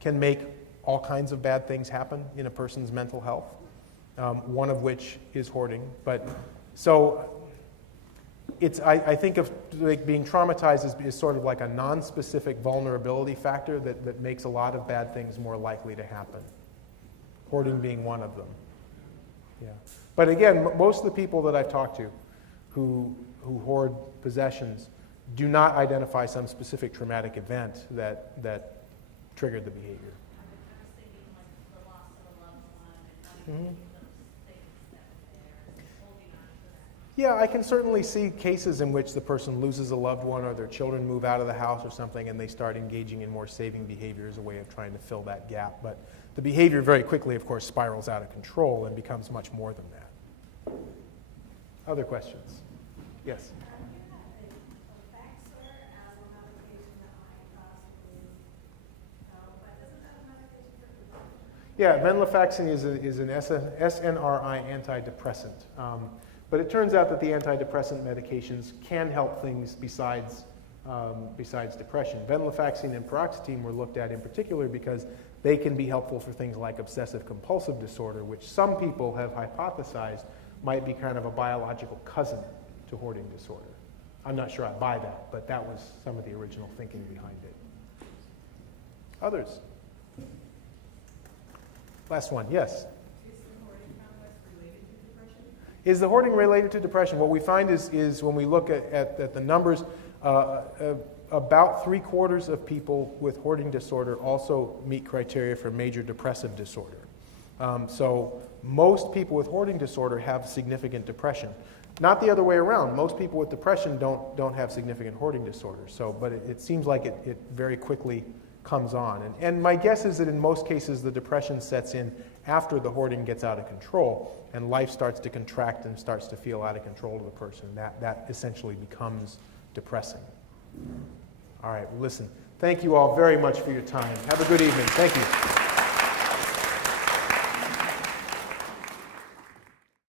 can make all kinds of bad things happen in a person's mental health, one of which is hoarding. But so I think of like being traumatized is sort of like a non-specific vulnerability factor that makes a lot of bad things more likely to happen. Hoarding being one of them. Yeah. But again, most of the people that I've talked to who hoard possessions do not identify some specific traumatic event that triggered the behavior. I was thinking like the loss of a loved one and having to keep those things that were there and holding on to that. Yeah, I can certainly see cases in which the person loses a loved one or their children move out of the house or something and they start engaging in more saving behavior as a way of trying to fill that gap. But the behavior very quickly, of course, spirals out of control and becomes much more than that. Other questions? Yes? Yeah, venlafaxine is an SNRI antidepressant. But it turns out that the antidepressant medications can help things besides depression. Venlafaxine and paroxetine were looked at in particular because they can be helpful for things like obsessive compulsive disorder, which some people have hypothesized might be kind of a biological cousin to hoarding disorder. I'm not sure I buy that, but that was some of the original thinking behind it. Others? Last one, yes? Is the hoarding related to depression? What we find is when we look at the numbers, about 3/4 of people with hoarding disorder also meet criteria for major depressive disorder. So most people with hoarding disorder have significant depression. Not the other way around. Most people with depression don't have significant hoarding disorder. So, but it seems like it very quickly comes on. And my guess is that in most cases the depression sets in after the hoarding gets out of control and life starts to contract and starts to feel out of control to the person. That essentially becomes depressing. All right, well, listen, thank you all very much for your time. Have a good evening. Thank you.